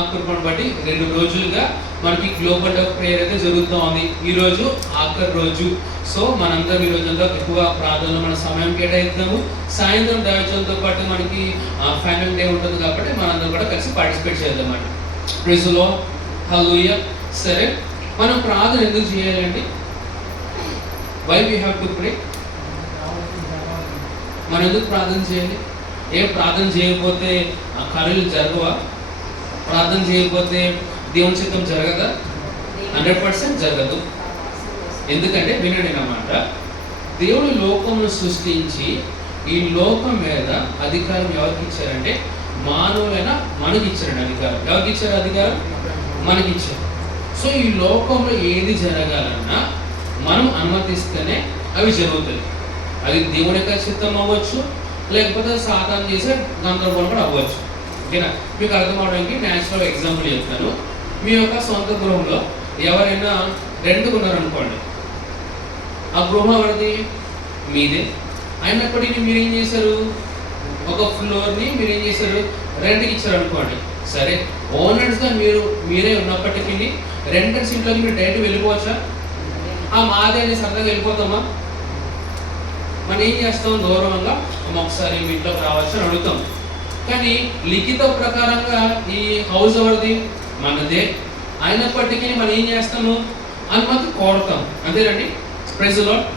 మహాకృపను బట్టి 2 రోజులుగా మనకి గ్లోబల్ డే ప్రేయర్ అయితే జరుగుతూ ఉంది. ఈరోజు ఆఖరి రోజు. సో మనందరం ఈ రోజంతా ఎక్కువ ప్రార్థనలో మన సమయం కేటాయిద్దాము. సాయంత్రం దైవజనంతో పాటు మనకి ఫైనల్ డే ఉంటుంది కాబట్టి మనందరం కూడా కలిసి పార్టిసిపేట్ చేద్దామండి. Praise the lord, hallelujah. సరే, మనం ప్రార్థన ఎందుకు చేయాలండి? Why we have to pray? మనం ఎందుకు ప్రార్థన చేయాలి? ప్రార్థన చేయకపోతే కార్యాలు జరగవా? ప్రార్థన చేయకపోతే దేవుని చిత్తం జరగదా? 100% జరగదు. ఎందుకంటే వినండి అన్నమాట, దేవుడు లోకమును సృష్టించి ఈ లోకం మీద అధికారం ఎవరికి ఇచ్చారంటే మానవులైనా మనకి ఇచ్చారండి అధికారం. ఎవరికి ఇచ్చారు అధికారం? మనకి ఇచ్చారు. సో ఈ లోకంలో ఏది జరగాలన్నా మనం అనుమతిస్తేనే అవి జరుగుతాయి. అది దేవుని యొక్క చిత్తం అవ్వచ్చు, లేకపోతే సాతాను చేసే గందరగోళం కూడా అవ్వచ్చు. ఓకేనా? మీకు అర్థం అవడానికి న్యాచురల్ ఎగ్జాంపుల్ చెప్తాను. మీ యొక్క సొంత గృహంలో ఎవరైనా రెంట్కు ఉన్నారనుకోండి, ఆ గృహం ఎవరిది? మీదే. అయినప్పటికీ మీరేం చేశారు? ఒక ఫ్లోర్ని మీరేం చేశారు? రెంట్కి ఇచ్చారు అనుకోండి. సరే, ఓనర్స్గా మీరే ఉన్నప్పటికీ రెంటర్స్ ఇంట్లోకి మీరు డైరెక్ట్ వెళ్ళిపోవచ్చా? మాదే అని సరదాగా వెళ్ళిపోతామా? మనం ఏం చేస్తాం? దూరంగా ఒకసారి మీ ఇంట్లోకి రావచ్చు అని అడుగుతాం. కానీ లిఖిత ప్రకారంగా ఈ హౌస్ ఎవరిది? మనదే. అయినప్పటికీ మనం ఏం చేస్తాము? అనుమతి కోరుతాం. అంతేనండి. Praise the lord.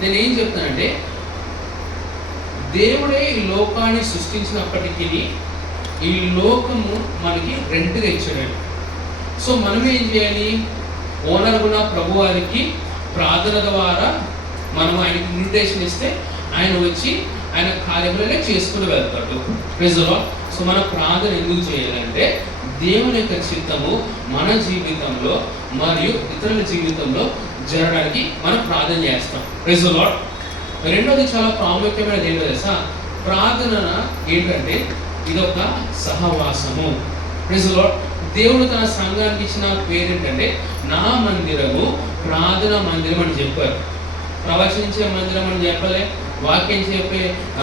నేను ఏం చెప్తానంటే, దేవుడే ఈ లోకాన్ని సృష్టించినప్పటికీ ఈ లోకము మనకి రెంట్గా ఇచ్చాడండి. సో మనం ఏం చేయాలి? ఓనర్ ఉన్న ప్రభు వారికి ప్రార్థన ద్వారా మనం ఆయనకి ఇన్విటేషన్ ఇస్తే ఆయన వచ్చి ఆయన కార్యములనే చేసుకుని వెళ్తాడు. Praise the lord. సో మన ప్రార్థన ఎందుకు చేయాలంటే దేవుని యొక్క చిత్తము మన జీవితంలో మరియు ఇతరుల జీవితంలో జరగడానికి మనం ప్రార్థన చేస్తాం. Praise the lord. రెండోది చాలా ప్రాముఖ్యమైనది ఏంటో తెలుసా? ప్రార్థన ఏంటంటే ఇదొక సహవాసము. Praise the lord. దేవుడు తన సంఘానికి ఇచ్చిన పేరు ఏంటంటే నా మందిరము ప్రార్థన మందిరం అని చెప్పారు. ప్రవచించే మందిరం అని చెప్పలే, వాక్యం చెప్పే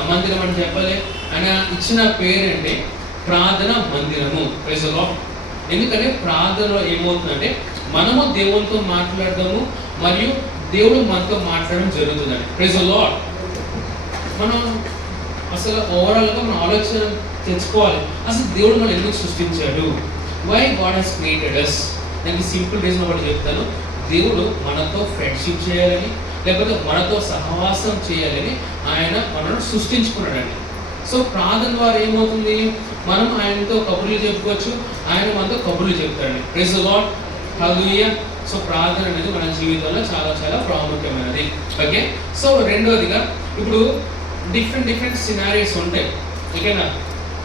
మందిరం అని చెప్పలే. ఆయన ఇచ్చిన పేరంటే ప్రార్థన మందిరము. Praise the lord. ఎందుకంటే ప్రార్థనలో ఏమవుతుందంటే మనము దేవునితో మాట్లాడదాము మరియు దేవుడు మనతో మాట్లాడడం జరుగుతుందండి. Praise the lord. మనం అసలు ఓవరాల్గా మన ఆలోచన తెచ్చుకోవాలి. అసలు దేవుడు మనం ఎందుకు సృష్టించాడు? Why god has created us? నాకు సింపుల్ రీజన్ ఒకటి చెప్తాను. దేవుడు మనతో ఫ్రెండ్షిప్ చేయాలని, లేకపోతే మనతో సహవాసం చేయాలని ఆయన మనల్ని సృష్టించుకున్నాడండి. సో ప్రార్థన ద్వారా ఏమవుతుంది? మనం ఆయనతో కబుర్లు చెప్పుకోవచ్చు, ఆయన మనతో కబుర్లు చెప్తాడండి. Praise the lord, hallelujah. So ప్రార్థన అనేది మన జీవితంలో చాలా చాలా ప్రాముఖ్యమైనది. ఓకే. సో రెండోదిగా ఇప్పుడు డిఫరెంట్ సినారియోస్ ఉంటాయి. ఓకేనా?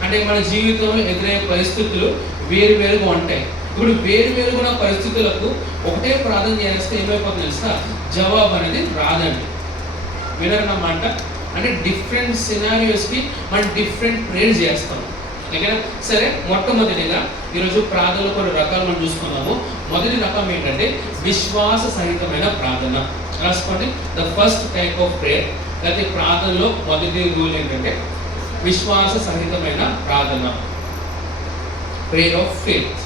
అంటే మన జీవితంలో ఎదురయ్యే పరిస్థితులు వేరువేరుగా ఉంటాయి. ఇప్పుడు వేరువేరుగా ఉన్న పరిస్థితులకు ఒకటే ప్రార్థన చేస్తే ఏమైపోతుంది తెలుసా? జవాబు అనేది రాదండి. వినరన్నమాట. అంటే డిఫరెంట్ సినారియోస్కి మనం డిఫరెంట్ ప్రేయర్ చేస్తాం. ఓకేనా? సరే, మొట్టమొదటిగా ఈరోజు ప్రార్థనలో కొన్ని రకాలు మనం చూసుకున్నాము. మొదటి రకం ఏంటంటే విశ్వాస సహితమైన ప్రార్థన. రాసుకోండి. The first type of prayer, అయితే ప్రార్థనలో మొదటి రూల్ ఏంటంటే విశ్వాస సహితమైన ప్రార్థన. Prayer of faith.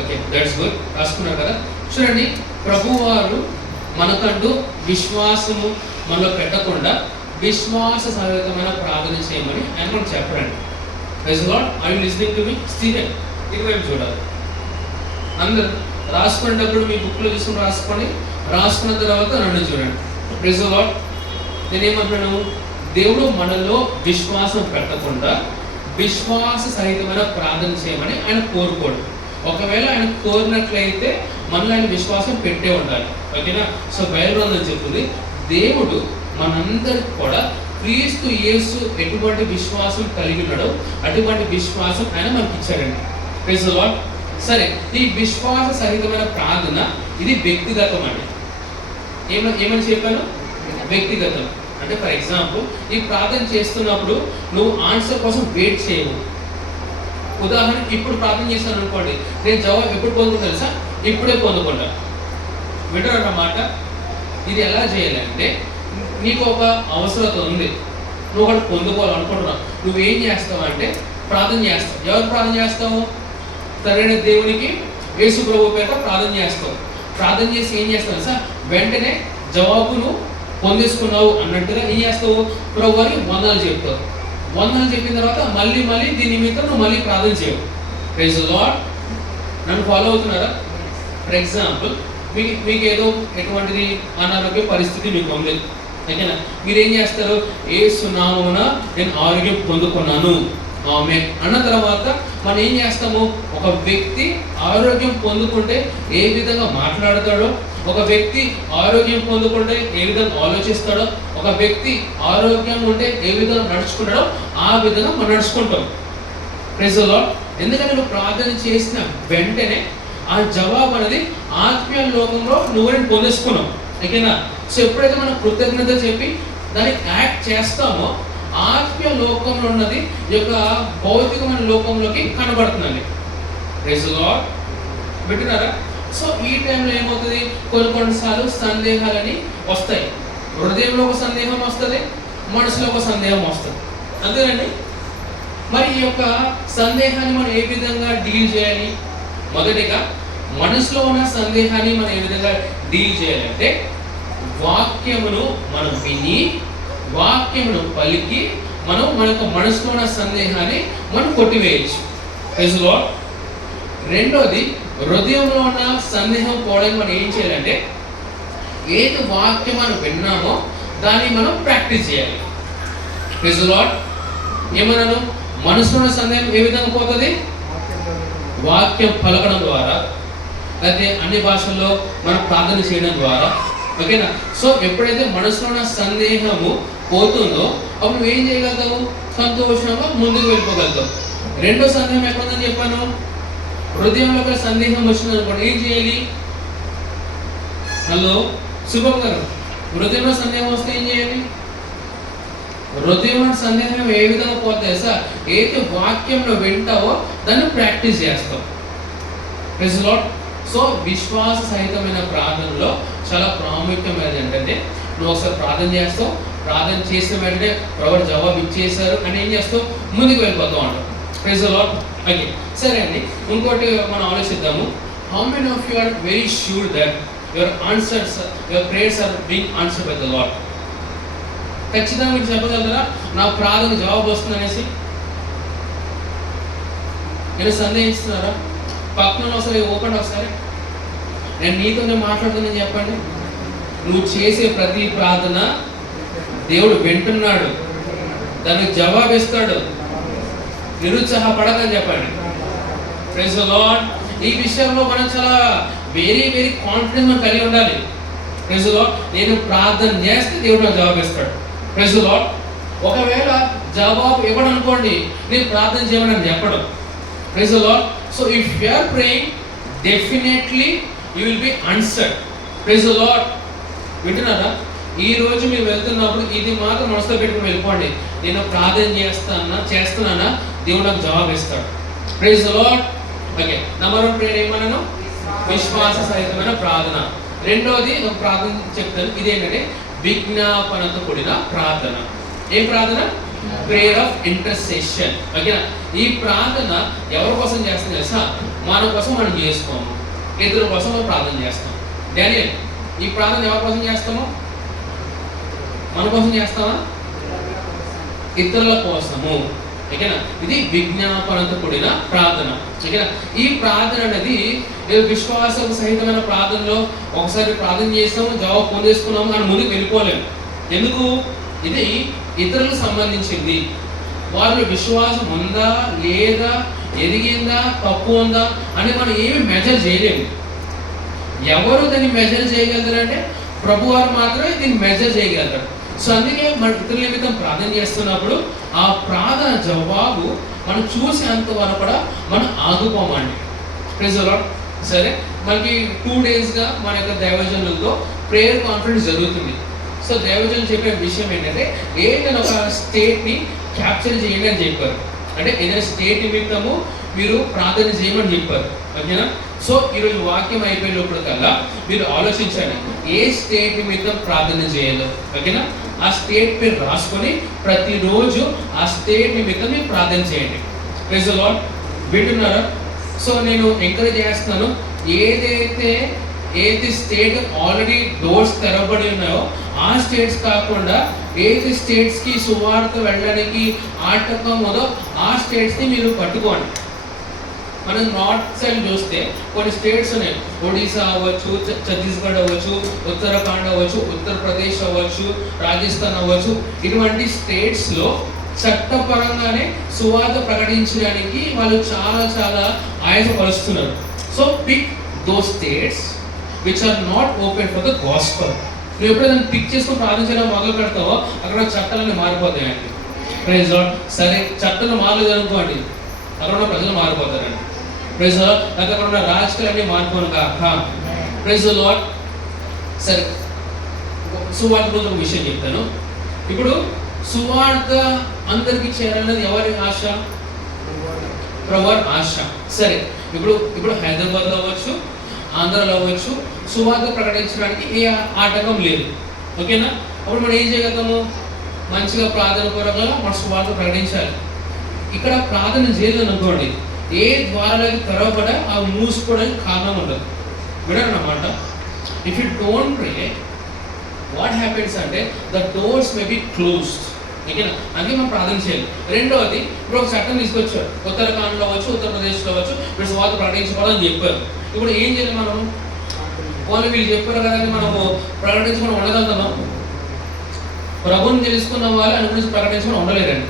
Okay, that's good. రాసుకున్నారు కదా? చూడండి, ప్రభువారు మనకంటూ విశ్వాసము మనలో పెట్టకుండా విశ్వాస సహితమైన ప్రార్థన చేయమని ఆయన మనకు చెప్పండి. Praise the lord. Are you listening to me? Steven, ఇటువైపు చూడాలి. అందరూ రాసుకునేటప్పుడు మీ బుక్లో తీసుకుని రాసుకోండి. రాసుకున్న తర్వాత నన్ను చూడండి. Praise the Lord. నేనేమంటున్నాను? దేవుడు మనలో విశ్వాసం పెట్టకుండా విశ్వాస సహితమైన ప్రార్థన చేయమని ఆయన కోరుకోడు. ఒకవేళ ఆయన కోరినట్లయితే మనలో ఆయన విశ్వాసం పెట్టే ఉండాలి. ఓకేనా? సో బైబిల్ గ్రంథం చెప్తుంది, దేవుడు మనందరికి కూడా క్రీస్తు యేసు ఎటువంటి విశ్వాసం కలిగి ఉన్నాడో అటువంటి విశ్వాసం ఆయన మనకి ఇచ్చాడండి. Praise the lord. సరే, ఈ విశ్వాస సహితమైన ప్రార్థన ఇది వ్యక్తిగతం అండి. ఏమని చెప్పాను? వ్యక్తిగతం. అంటే ఫర్ ఎగ్జాంపుల్, ఈ ప్రార్థన చేస్తున్నప్పుడు నువ్వు ఆన్సర్ కోసం వెయిట్ చేయవు. ఉదాహరణకి ఇప్పుడు ప్రార్థన చేశాను అనుకోండి, నేను జవాబు ఎప్పుడు పొందుకుంటా తెలుసా? ఇప్పుడే పొందుకుంటా. వింటారన్నమాట. ఇది ఎలా చేయాలంటే, నీకు ఒక అవసరత ఉంది, నువ్వు ఒకటి పొందుకోవాలనుకుంటున్నావు, నువ్వేం చేస్తావు అంటే ప్రార్థన చేస్తావు. ఎవరు ప్రార్థన చేస్తావు? సరైన దేవునికి యేసు ప్రభు పేట ప్రార్థన చేస్తావు. ప్రార్థన చేసి ఏం చేస్తావు సార్? వెంటనే జవాబును పొందేసుకున్నావు అన్నట్టుగా ఏం చేస్తావు? ప్రభు అని వందనాలు చెప్తావు. వందనాలు చెప్పిన తర్వాత మళ్ళీ దీని నిమిత్తం నువ్వు మళ్ళీ ప్రార్థన చేయవు. Praise the lord. నన్ను ఫాలో అవుతున్నారా? ఫర్ ఎగ్జాంపుల్ మీకు ఏదో ఎటువంటిది అనారోగ్య పరిస్థితి మీకు ఉంది, ఓకేనా? మీరు ఏం చేస్తారు? యేసు నామమున నేను ఆరోగ్యం పొందుకున్నాను ఆమేన్ అన్న తర్వాత మనం ఏం చేస్తాము? ఒక వ్యక్తి ఆరోగ్యం పొందుకుంటే ఏ విధంగా మాట్లాడతాడో, ఒక వ్యక్తి ఆరోగ్యం పొందుకుంటే ఏ విధంగా ఆలోచిస్తాడో, ఒక వ్యక్తి ఆరోగ్యం ఉంటే ఏ విధంగా నడుచుకుంటాడో ఆ విధంగా మనం నడుచుకుంటాం. Praise the lord. ఎందుకంటే నువ్వు ప్రార్థన చేసిన వెంటనే ఆ జవాబు అనేది ఆత్మీయ లోకంలో నువ్వు నేను పొందేసుకున్నావు, ఓకేనా? సో ఎప్పుడైతే మనం కృతజ్ఞత చెప్పి దాన్ని యాక్ట్ చేస్తామో ఆత్మీయ లోకంలో ఉన్నది ఈ యొక్క భౌతికమైన లోకంలోకి కనబడుతుందండి. Praise the lord. వింటున్నారా? సో ఈ టైంలో ఏమవుతుంది? కొన్నిసార్లు సందేహాలని వస్తాయి. హృదయంలో ఒక సందేహం వస్తుంది, మనసులో ఒక సందేహం వస్తుంది, అంతేనండి. మరి ఈ యొక్క సందేహాన్ని మనం ఏ విధంగా డీల్ చేయాలి? మొదటిగా మనసులో ఉన్న సందేహాన్ని మనం ఏ విధంగా డీల్ చేయాలంటే వాక్యమును మనం విని వాక్యమును పలికి మనం మన యొక్క మనసులో ఉన్న సందేహాన్ని మనం కొట్టివేయచ్చు. Praise the lord. రెండోది, హృదయంలో ఉన్న సందేహం పోవడానికి మనం ఏం చేయాలంటే ఏది వాక్యం మనం విన్నామో దాన్ని మనం ప్రాక్టీస్ చేయాలి. Praise the Lord. ఏమన్నాను? మనసులో ఉన్న సందేహం ఏ విధంగా పోతుంది? వాక్యం పలకడం ద్వారా, అయితే అన్ని భాషల్లో మనం ప్రార్థన చేయడం ద్వారా, ఓకేనా? సో ఎప్పుడైతే మనసులో ఉన్న సందేహము పోతుందో అప్పుడు నువ్వేం చేయగలుగుతావు? సంతోషంగా ముందుకు వెళ్ళిపోగలుగుతావు. రెండో సందేహం ఎక్కడుందని చెప్పాను? హృదయంలో ఒక సందేహం వచ్చింది అనుకోండి, ఏం చేయాలి? హలో శుభం గారు, హృదయంలో సందేహం వస్తే ఏం చేయాలి? హృదయంలో సందేహం ఏ విధంగా పోతాయి సార్? ఏది వాక్యంలో వింటావో దాన్ని ప్రాక్టీస్ చేస్తావు. Praise the lord. సో విశ్వాస సహితమైన ప్రార్థనలో చాలా ప్రాముఖ్యమైనది ఏంటంటే నువ్వు ఒకసారి ప్రార్థన చేస్తావు, ప్రార్థన చేసిన వెంటనే ప్రభు జవాబు ఇచ్చేశారు అని ఏం చేస్తావు? ముందుకు వెళ్ళిపోతావు అంటావు. Praise the lord. ఓకే, సరే అండి. ఇంకోటి మనం ఆలోచిద్దాము. How many of you are very sure that your prayers are being answered by the Lord? ఖచ్చితంగా మీరు చెప్పగలరా నా ప్రార్థన జవాబు వస్తుంది అనేసి? నేను సందేహిస్తున్నారా? పక్కన ఒకసారి ఓపెన్ ఒకసారి నేను నీతోనే మాట్లాడుతుందని చెప్పండి. నువ్వు చేసే ప్రతి ప్రార్థన దేవుడు వింటున్నాడు, దానికి జవాబిస్తాడు. నిరుత్సాహపడకని చెప్పండి. Praise the lord. ఈ విషయంలో మనం చాలా వెరీ కాన్ఫిడెన్స్ మనం కలిగి ఉండాలి. Praise the lord. నేను ప్రార్థన చేస్తే దేవుడు నాకు జవాబిస్తాడు. Praise the lord. ఒకవేళ జవాబు ఇవ్వడం అనుకోండి, నేను ప్రార్థన చేయమని చెప్పడం. Praise the lord. So if you are praying definitely you will be answered. Praise the lord. వింటున్నారా? ఈ రోజు మీరు వెళ్తున్నప్పుడు ఇది మాత్రం మనసులో పెట్టుకుని వెళ్ళిపోండి, నేను ప్రార్థన చేస్తున్నానా దేవుడు నాకు జవాబు ఇస్తాడు. Praise the lord. Okay, number 1 prayer ఏమన్నాను? విశ్వాస సహితమైన ప్రార్థన. రెండోది ఒక ప్రార్థన చెప్తాను, ఇదేంటంటే విజ్ఞాపనతో కూడిన ప్రార్థన. ఏ ప్రార్థన? Prayer of intercession. ఓకేనా? ఈ ప్రార్థన ఎవరి కోసం చేస్తాం తెలుసా? మన కోసం మనం చేసుకోము, ఇతరుల కోసం మనం ప్రార్థన చేస్తాం. డానియల్, ఈ ప్రార్థన ఎవరి కోసం చేస్తాము? మన కోసం చేస్తామా? ఇతరుల కోసము. ఓకేనా? ఇది విజ్ఞాపనతో కూడిన ప్రార్థన. ఓకేనా? ఈ ప్రార్థన అనేది విశ్వాసం సహితమైన ప్రార్థనలో ఒకసారి ప్రార్థన చేస్తాము, జవాబు పొందేసుకున్నాము అని ముందుకు వెళ్ళిపోలేము. ఎందుకు? ఇది ఇతరులకు సంబంధించింది. వారిలో విశ్వాసం ఉందా లేదా, ఎదిగిందా తప్పు ఉందా అని మనం ఏమి మెజర్ చేయలేము. ఎవరు దాన్ని మెజర్ చేయగలుగుతారంటే ప్రభు వారు మాత్రమే దీన్ని మెజర్ చేయగలుగుతారు. సో అందుకే మన ఇతరుల నిమిత్తం ప్రార్థన చేస్తున్నప్పుడు ఆ ప్రార్థన జవాబు మనం చూసేంత వరకు కూడా మనం ఆగుకోమండి. Praise the lord. సరే, మనకి 2 డేస్గా మన యొక్క దైవజనులతో ప్రేయర్ కాన్ఫరెన్స్ జరుగుతుంది. సో దైవజనులు చెప్పే విషయం ఏంటంటే ఏదైనా ఒక స్టేట్ని క్యాప్చర్ చేయండి అని చెప్పారు. అంటే ఏదైనా స్టేట్ నిమిత్తము మీరు ప్రార్థన చేయమని చెప్పారు. ఓకేనా? సో ఈరోజు వాక్యం అయిపోయినప్పుడు కల్లా మీరు ఆలోచించండి ఏ స్టేట్ నిమిత్తం ప్రార్థన చేయాలో. ఓకేనా? ఆ స్టేట్ పేరు రాసుకొని ప్రతిరోజు ఆ స్టేట్ నిమిత్తం మీరు ప్రార్థన చేయండి. Praise the lord. వింటున్నారా? సో నేను ఎంకరేజ్ చేస్తున్నాను, ఏదైతే స్టేట్ ఆల్రెడీ డోర్స్ తెరవబడి ఉన్నాయో ఆ స్టేట్స్ కాకుండా ఏది స్టేట్స్కి సువార్త వెళ్ళడానికి ఆటంకం ఉందో ఆ స్టేట్స్ని మీరు పట్టుకోండి. మనం నార్త్ సైడ్ చూస్తే కొన్ని స్టేట్స్ ఉన్నాయి, ఒడిశా అవ్వచ్చు, ఛత్తీస్గఢ్ అవ్వచ్చు, ఉత్తరాఖండ్ అవ్వచ్చు, ఉత్తరప్రదేశ్ అవ్వచ్చు, రాజస్థాన్ అవ్వచ్చు. ఇటువంటి స్టేట్స్లో చట్టపరంగానే సువార్త ప్రకటించడానికి వాళ్ళు చాలా ఆయాసపరుస్తున్నారు. So pick those states which are not open for the gospel. నువ్వు ఎప్పుడైనా పిక్ చేసుకుని ప్రార్థించడం మొదలు పెడతావో అక్కడ చట్టాలన్నీ మారిపోతాయండి. Praise lord. సరే, చట్టాలు మారలేదు అనుకోండి, అక్కడ ఉన్న ప్రజలు మారిపోతారండి. Praise lord. అక్కడ ఉన్న రాజకీయాలన్నీ మారిపోను కాక. Praise lord. సరే, సువార్త గురించి ఒక విషయం చెప్తాను. ఇప్పుడు సువార్త అందరికీ చేరాలన్నది ఎవరి ఆశ? ప్రభువారి ఆశ. సరే, ఇప్పుడు హైదరాబాద్లో అవ్వచ్చు, ఆంధ్రాలో అవ్వచ్చు, సువార్త ప్రకటించడానికి ఏ ఆటంకం లేదు. ఓకేనా? అప్పుడు మనం ఏం చేయగలుగుతాము? మంచిగా ప్రార్థన పూర్వకంగా మన సువార్త ప్రకటించాలి. ఇక్కడ ప్రార్థన చేయలేదు అనుకోండి, ఏ ద్వారాలకి తెరవబడ ఆ మూసుకోవడానికి కారణం ఉండదు. వినరన్నమాట. If you don't pray, what happens అంటే the doors may be closed. ఓకేనా? అందుకే మనం ప్రార్థన చేయాలి. రెండవది, ఇప్పుడు ఒక చట్టం తీసుకొచ్చారు, ఉత్తరాఖండ్లో అవ్వచ్చు, ఉత్తరప్రదేశ్లో అవ్వచ్చు, ఇప్పుడు సువార్త ప్రకటించుకోవాలని చెప్పారు. ఇప్పుడు ఏం చేయాలి మనం? వాళ్ళు వీళ్ళు చెప్పారు కదా అని మనము ప్రకటించుకొని ఉండగలుగుతున్నాం? ప్రభుని తెలుసుకున్న వాళ్ళు అని గురించి ప్రకటించుకొని ఉండలేరండి.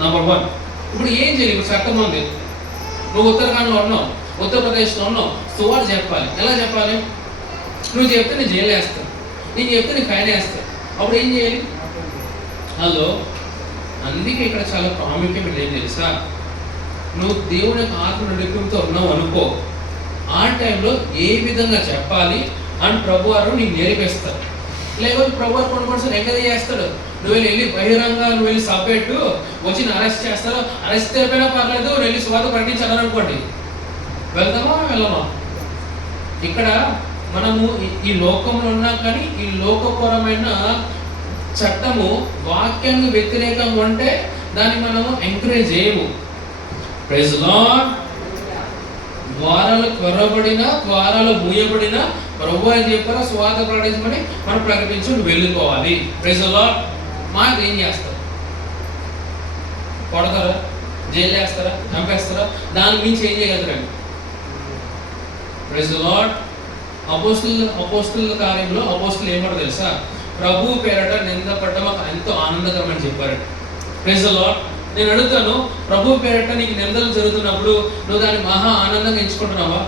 నంబర్ 1. ఇప్పుడు ఏం చేయాలి? ఇప్పుడు చట్టం ఉంది, నువ్వు ఉత్తరాఖండ్లో ఉన్నావు, ఉత్తరప్రదేశ్లో ఉన్నావు, సువార్త చెప్పాలి. ఎలా చెప్పాలి? నువ్వు చెప్తే నేను జైలు వేస్తాను, నేను చెప్తే నీకు ఫైన్ వేస్తాను. అప్పుడు ఏం చేయాలి? హలో, అందుకే ఇక్కడ చాలా ప్రాముఖ్యం ఏం తెలుసా? నువ్వు దేవుని ఆత్మ నడిపింపుతో ఉన్నావు అనుకో, ఆ టైంలో ఏ విధంగా చెప్పాలి అని ప్రభువారు నీకు నేర్పిస్తారు. లేకపోతే ప్రభువారు కొన్ని ఎంకరేజ్ చేస్తాడు. నువ్వు వెళ్ళి బహిరంగ నువ్వు వెళ్ళి సపరేట్ వచ్చి అరెస్ట్ చేస్తారు. అరెస్ట్ అయిపోయినా పర్లేదు, నువ్వు వెళ్ళి సువార్త ప్రకటించాలని అనుకోండి, వెళ్తామా వెళ్ళమా? ఇక్కడ మనము ఈ లోకంలో ఉన్నా కానీ ఈ లోకపరమైన చట్టము వాక్యానికి వ్యతిరేకంగా ఉంటే దాన్ని మనము ఎంకరేజ్ చేయము. Praise lord. ద్వారాలు కొరబడిన, ద్వారాలు మూయబడిన ప్రభువు అని చెప్పారా సువార్త ప్రకటించమని మనం ప్రకటించుకుని వెళ్ళిపోవాలి. Praise lord. మాకు ఏం చేస్తారు? కొడతారా? జైలు వేస్తారా? చంపేస్తారా? దాని మించి ఏం చేయగలరండి? Praise lord. అపోస్తుల కార్యంలో అపోస్తులు ఏమంటారు తెలుసా? ప్రభు పేరట నిందపడ్డ మాకు ఎంతో ఆనందకరమని చెప్పారండి. Praise lord. నేను అడుగుతాను, ప్రభు పేరట నీకు నిందలు జరుగుతున్నప్పుడు నువ్వు దాన్ని మహా ఆనందంగా ఎంచుకుంటున్నావా?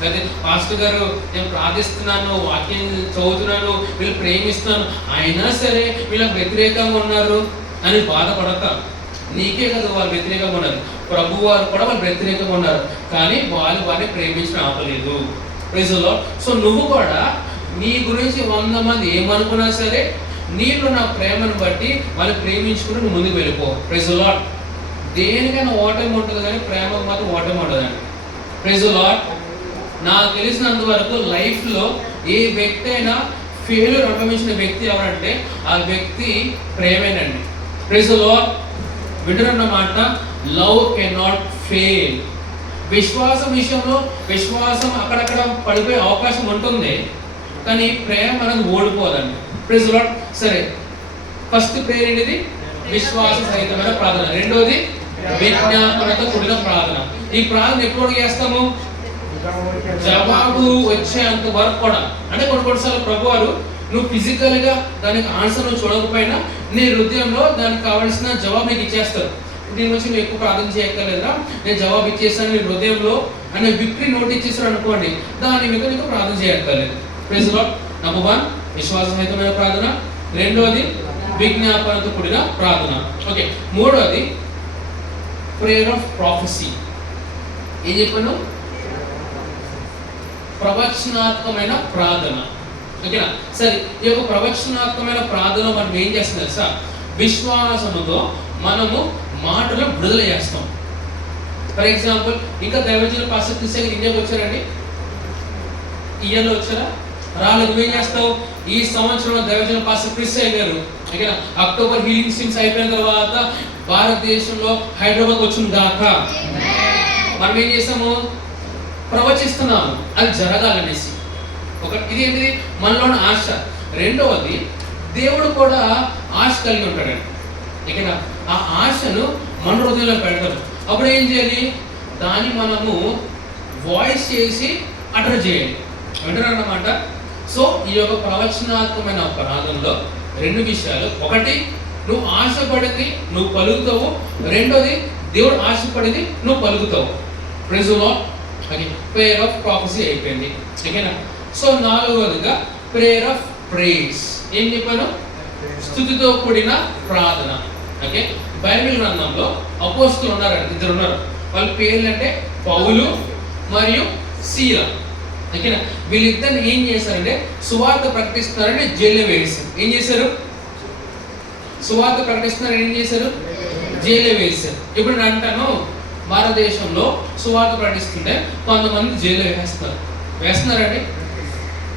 అయితే పాస్టర్ గారు నేను ప్రార్థిస్తున్నాను, వాక్యం చదువుతున్నాను, వీళ్ళు ప్రేమిస్తున్నాను, అయినా సరే వీళ్ళకి వ్యతిరేకంగా ఉన్నారు అని బాధపడతా. నీకే కదా వాళ్ళు వ్యతిరేకంగా ఉన్నారు, ప్రభు వారు కూడా వాళ్ళు వ్యతిరేకంగా ఉన్నారు, కానీ వాళ్ళు వారిని ప్రేమించడం ఆపలేదు. Praise Lord. సో నువ్వు కూడా నీ గురించి 100 మంది ఏమనుకున్నా సరే నీలో నా ప్రేమను బట్టి వాళ్ళు ప్రేమించుకుని నువ్వు ముందుకు వెళ్ళిపో. Praise lord. దేనికైనా ఓటమి ఉంటుంది కానీ ప్రేమకు మాత్రం ఓటమి ఉండదండి. Praise lord. నాకు తెలిసినంత వరకు లైఫ్లో ఏ వ్యక్తి అయినా ఫెయిల్యూర్ అనుభవించిన వ్యక్తి ఎవరంటే ఆ వ్యక్తి ప్రేమేనండి. Praise Lord. వింటున్నమాట. Love can not fail. విశ్వాసం విషయంలో విశ్వాసం అక్కడక్కడ పడిపోయే అవకాశం ఉంటుంది, కానీ ప్రేమ అనేది ఓడిపోదండి. Praise lord. సరే, ఫస్ట్ ప్రేయర్ ఏంటిది? విశ్వాస సహితమైన ప్రార్థన. రెండోది విజ్ఞాపనతో కూడిన ప్రార్థన. ఈ ప్రార్థన ఎప్పుడు చేస్తాము? జవాబు వచ్చేంత వరకు కూడా. అంటే కొన్నిసార్లు ప్రభువారు నువ్వు ఫిజికల్గా దానికి ఆన్సర్ నువ్వు చూడకపోయినా నీ హృదయంలో దానికి కావాల్సిన జవాబు నీకు ఇచ్చేస్తారు. దీని నుంచి నువ్వు ఎక్కువ ప్రార్థన చేయక్కర్లేదా, నేను జవాబు ఇచ్చేస్తాను నీ హృదయంలో అనే విక్టరీ నోట్ ఇచ్చేస్తారు అనుకోండి, దాని మీద నీకు ప్రార్థన చేయక్కర్లేదు. Praise lord. నంబర్ 1 విశ్వాస సహితమైన ప్రార్థన. రెండోది విజ్ఞాపనతో కూడిన ప్రార్థన. ఓకే. మూడోది ప్రేయర్ ఆఫ్ ప్రాఫెసీ. ఏం చెప్పాను? ప్రవచనాత్మకమైన ప్రార్థన. ఓకేనా? సరే, ఈ యొక్క ప్రవచనాత్మకమైన ప్రార్థన మనం ఏం చేస్తున్నాం సార్? విశ్వాసముతో మనము మాటలు విడుదల చేస్తాం. ఫర్ ఎగ్జాంపుల్, ఇంకా దైవజనులు పాస్టర్ క్రిస్టియన్ ఇండియాకి వచ్చారండి, ఇయర్లో వచ్చారా? రాళ్ళు నువ్వేం చేస్తావు? ఈ సంవత్సరం దైవజన పాస్టర్ క్రిస్ గారు ఓకేనా అక్టోబర్ హీలింగ్ స్ట్రీమ్స్ అయిపోయిన తర్వాత భారతదేశంలో హైదరాబాద్ వచ్చిన దాకా మనం ఏం చేసాము, ప్రవచిస్తున్నాము అది జరగాలనేసి. ఇది ఏంటిది, మనలోని ఆశ. రెండవది, దేవుడు కూడా ఆశ కలిగి ఉంటాడండి. ఓకేనా ఆ ఆశను మన హృదయంలో పెడతాడు. అప్పుడు ఏం చేయాలి, దాన్ని మనము వాయిస్ చేసి అటర్ చేయాలి వింటారన్నమాట. సో ఈ యొక్క ప్రవచనాత్మకమైన ప్రాంతంలో 2 విషయాలు. ఒకటి, నువ్వు ఆశపడింది నువ్వు పలుకుతావు. రెండోది, దేవుడు ఆశపడింది నువ్వు పలుకుతావు. Praise the Lord. అది ప్రేయర్ ఆఫ్ ప్రాఫెసీ అయిపోయింది. ఓకేనా. సో 4వదిగా ప్రేయర్ ఆఫ్ ప్రైజ్. ఏం చెప్పాను, స్తుతితో కూడిన ప్రార్థన. ఓకే, బైబిల్ గ్రంథంలో అపోస్తలులు ఉన్నారండి, 2 ఉన్నారు. వాళ్ళ పేర్లు అంటే పౌలు మరియు సీల. ఓకేనా, వీళ్ళిద్దరిని ఏం చేశారంటే సువార్త ప్రకటిస్తున్నారని జైల్లో వేశారు. ఏం చేశారు, సువార్త ప్రకటిస్తున్నారని ఏం చేశారు, జైల్లో వేశారు. ఇప్పుడు నేను అంటాను, భారతదేశంలో సువార్త ప్రకటిస్తుంటే కొంతమంది జైల్లో వేస్తున్నారండి.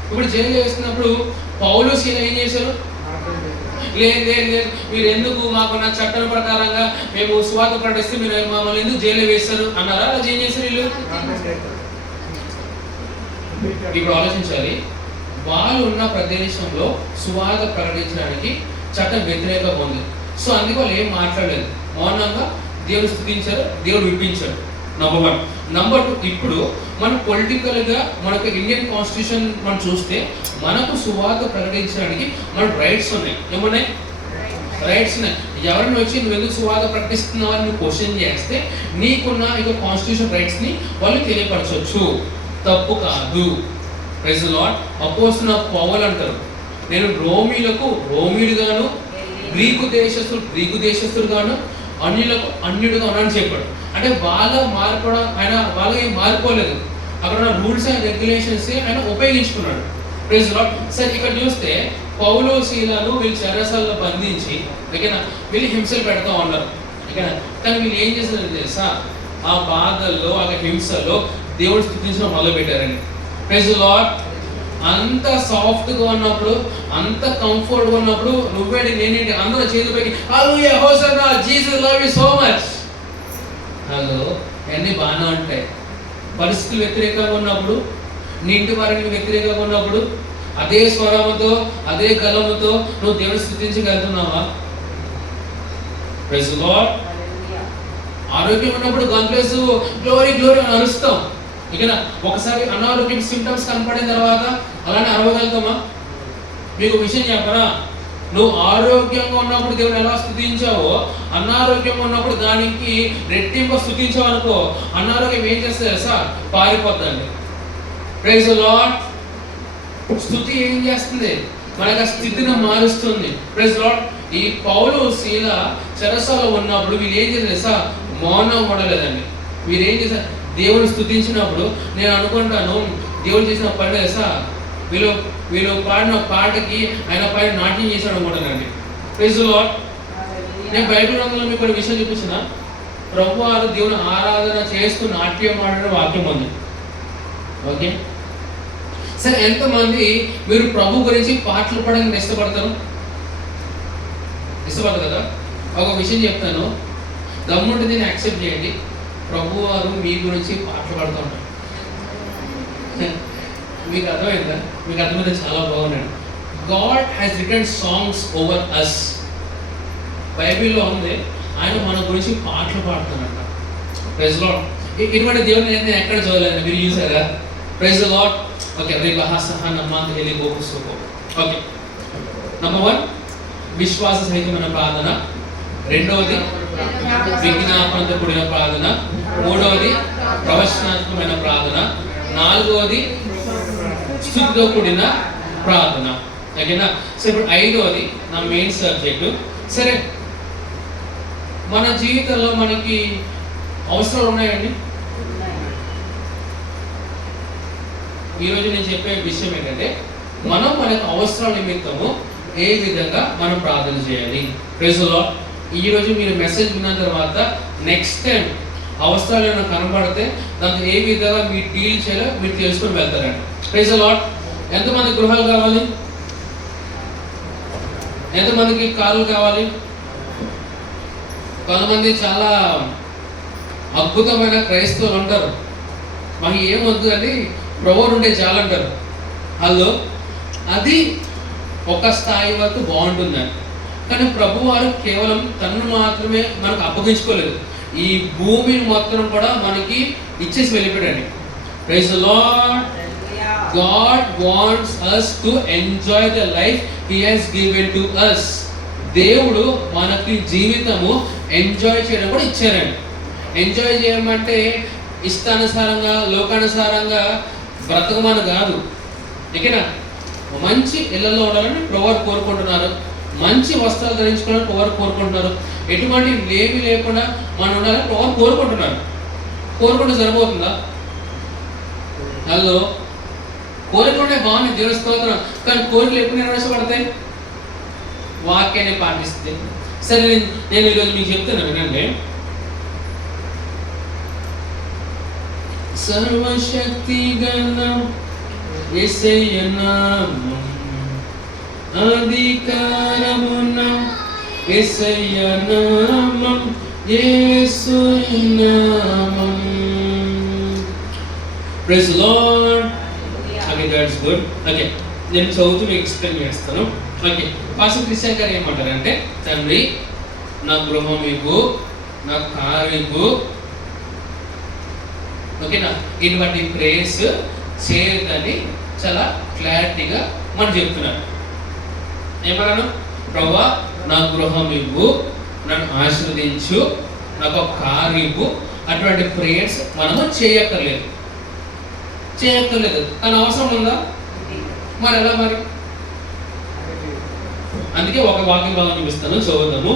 ఇప్పుడు జైల్లో వేస్తున్నప్పుడు పౌలు సీల ఏం చేశారు, లేదు మీరు ఎందుకు మాకున్న చట్టం ప్రకారంగా మేము సువార్త ప్రకటిస్తే మీరు మమ్మల్ని ఎందుకు జైల్లో వేశారు అన్నారా, అది ఏం చేశారు వీళ్ళు? ఇప్పుడు ఆలోచించాలి, వాళ్ళు ఉన్న ప్రదేశంలో సువార్త ప్రకటించడానికి చట్టం వ్యతిరేకంగా ఉంది. సో అందుకే వాళ్ళు ఏం మాట్లాడలేదు, మౌనంగా దేవుడు స్తుతించారు, దేవుడు విప్పించాడు. నంబర్ 1. నంబర్ 2, ఇప్పుడు మనం పొలిటికల్గా మనకు ఇండియన్ కాన్స్టిట్యూషన్ మనం చూస్తే మనకు సువార్త ప్రకటించడానికి మనకు రైట్స్ ఉన్నాయి. ఏమున్నాయి, రైట్స్ ఉన్నాయి. ఎవరిని వచ్చి నువ్వు ఎందుకు సువార్త ప్రకటిస్తున్నావు అని నువ్వు క్వశ్చన్ చేస్తే నీకున్న ఇక కాన్స్టిట్యూషన్ రైట్స్ని వాళ్ళు తెలియపరచవచ్చు. తప్పు కాదు. Praise the Lord. అపోస్తలుడైన పౌలు అంటారు, నేను రోమీలకు రోమీయుడుగాను, గ్రీకు దేశస్తుడు గాను, అన్యులకు అన్యుడుగా ఉన్నానని చెప్పాడు. అంటే వాళ్ళ మారిపోవడం, ఆయన వాళ్ళకి ఏం మారిపోలేదు, అక్కడ ఉన్న రూల్స్ అండ్ రెగ్యులేషన్స్ ఆయన ఉపయోగించుకున్నాడు. Praise the lord. సరే ఇక్కడ చూస్తే పౌలు సీలను వీళ్ళు చెరసాలలో బంధించి ఓకేనా వీళ్ళు హింసలు పెడతా ఉన్నారు. ఓకేనా, కానీ వీళ్ళు ఏం చేశారు తెలుసా, ఆ బాధల్లో ఆ హింసలో దేవుడు స్తుతించడం మొదలు పెట్టారని. Praise the Lord. అంత సాఫ్ట్గా ఉన్నప్పుడు, అంత కంఫర్ట్గా ఉన్నప్పుడు నువ్వేంటి నేనేంటి అందరూ చేతులపైకి hallelujah hosanna Jesus love you so much. Hello, అన్నీ బాగానే ఉంటాయి. పరిస్థితులు వ్యతిరేకంగా ఉన్నప్పుడు, నీ ఇంటి వారికి వ్యతిరేకంగా ఉన్నప్పుడు అదే స్వరముతో అదే గలముతో నువ్వు దేవుని స్తుతించగలుగుతున్నావా? Praise the lord. ఆరోగ్యం ఉన్నప్పుడు గంతులేసు గ్లోరీ గ్లోరీ అని అరుస్తాం. ఇక ఒకసారి అనారోగ్యం సింటమ్స్ కనపడిన తర్వాత అలానే అరవగలుగుతామా? మీకు విషయం చెప్పరా, నువ్వు ఆరోగ్యంగా ఉన్నప్పుడు దేవుని ఎలా స్తుతించావో అనారోగ్యంగా ఉన్నప్పుడు దానికి రెట్టింపు స్తుతించావు అనుకో, అనారోగ్యం ఏం చేస్తుంది సార్, పారిపోద్దండి. Praise the Lord. స్తుతి ఏం చేస్తుంది, మనకు ఆ స్థితిని మారుస్తుంది. Praise the lord. ఈ పౌలు సీల చెరసాలలో ఉన్నప్పుడు వీళ్ళు ఏం చేశారు సార్, మౌనం ఉండలేదండి. వీరు ఏం చేశారు, దేవుని స్తుతించినప్పుడు నేను అనుకుంటాను దేవుడు చేసిన పని సార్, వీళ్ళు పాడిన పాటకి ఆయన పైన నాట్యం చేశాడు అనుకుంటానండి. Praise the lord. నేను బైబిల్ గ్రంథంలో మీకు కొన్ని విషయం చూపించిన, ప్రభువారు దేవుని ఆరాధన చేస్తూ నాట్యం ఆడిన వాక్యం ఉంది. ఓకే సరే, ఎంతమంది మీరు ప్రభు గురించి పాటలు పాడడానికి ఇష్టపడతారు కదా? ఒక విషయం చెప్తాను, దమ్ముంటే దీన్ని యాక్సెప్ట్ చేయండి. ప్రభు వారు మీ గురించి పాటలు పాడుతూ ఉంటారు. మీకు అర్థమైందా? మీకు అర్థమైతే చాలా బాగున్నాడు. God has written songs over us. బైబిల్లో ఉంది, ఆయన మన గురించి పాటలు పాడుతున్నట్ట. Praise the lord. ఇటువంటి దేవుని నేను ఎక్కడ చదవలేదు, మీరు చూసారా? Praise the lord. Okay, okay. Number 1 విశ్వాస సహితమైన ప్రార్థన. రెండవది విజ్ఞాపనతో కూడిన ప్రార్థన. మూడవది ప్రవచనాత్మకమైన ప్రార్థన. నాలుగవది స్తుతితో కూడిన ప్రార్థన. ఓకేనా? సో ఇప్పుడు 5వది నా మెయిన్ సబ్జెక్టు. సరే, మన జీవితంలో మనకి అవసరాలు ఉన్నాయండి. ఈరోజు నేను చెప్పే విషయం ఏంటంటే, మనం మన అవసరాల నిమిత్తము ఏ విధంగా మనం ప్రార్థన చేయాలి. Praise the lord. ఈరోజు మీరు మెసేజ్ విన్న తర్వాత నెక్స్ట్ టైం అవసరాలు ఏమైనా కనబడితే దాంతో ఏ విధంగా మీరు డీల్ చేయాలో మీరు తెలుసుకొని వెళ్తారండి. Praise the lord. ఎంతమంది గృహాలు కావాలి? ఎంతమందికి కార్లు కావాలి? కొంతమంది చాలా అద్భుతమైన క్రైస్తవులు ఉంటారు, మాకు ఏం వద్దు అని ప్రభువు ఉండే చాలంటారు. హలో, అది ఒక స్థాయి వరకు బాగుంటుందని. కానీ ప్రభువారు కేవలం తనను మాత్రమే మనకు అప్పగించుకోలేదు, ఈ భూమిని మొత్తం కూడా మనకి ఇచ్చేసి వెళ్ళిపోయాడండి. Praise the Lord. God wants us to enjoy the life he has given to us. దేవుడు మనకి జీవితము ఎంజాయ్ చేయడం కూడా ఇచ్చారండి. ఎంజాయ్ చేయమంటే ఇష్టానుసారంగా లోకానుసారంగా బ్రతకమని కాదు. ఓకేనా? మంచి ఇళ్లలో ఉండాలని ప్రభువారు కోరుకుంటున్నారు, మంచి వస్త్రాలు ధరించుకోవాలని ప్రభువారు కోరుకుంటున్నారు, ఎటువంటి లేమి లేకుండా మనం ఉండాలని ప్రభువారు కోరుకుంటున్నారు. కోరుకుంటే సరిపోతుందా? హలో, కోరికలుంటే బాగున్నాయి, దేవుని స్తోత్రం. కానీ కోరికలు ఎప్పుడు నెరవేర్చబడతాయి? వాక్యాన్ని పాటిస్తే. సరే, నేను ఈరోజు మీకు చెప్తాను వినండి. సర్వశక్తి గల యేసయ్య నామం, అధికారమున్న యేసయ్య నామం, యేసు నామం. Praise the lord. Okay, that's good. Okay, నేను చదువుతూ మీకు ఎక్స్ప్లెయిన్ చేస్తాను. ఓకే, పాస్టర్ క్రిస్టియన్ గారు ఏమంటారంటే, తండ్రి నా గృహం ఇవ్వు, నా కారు ఇవ్వు, ఓకేనా, ఇటువంటి ప్రేయర్స్ చేయదని చాలా క్లారిటీగా మనం చెప్తున్నారు. ఏమన్నాను? ప్రభువా నా గృహం ఇవ్వు, నన్ను ఆశీర్వదించు, నాకు ఒక కారు ఇవ్వు. అటువంటి ప్రేయర్స్ మనము చేయక్కర్లేదు. కానీ అవసరం ఉందా? మరి ఎలా మరి? అందుకే ఒక వాక్యం భాగం చూపిస్తాను, చదువుతాము.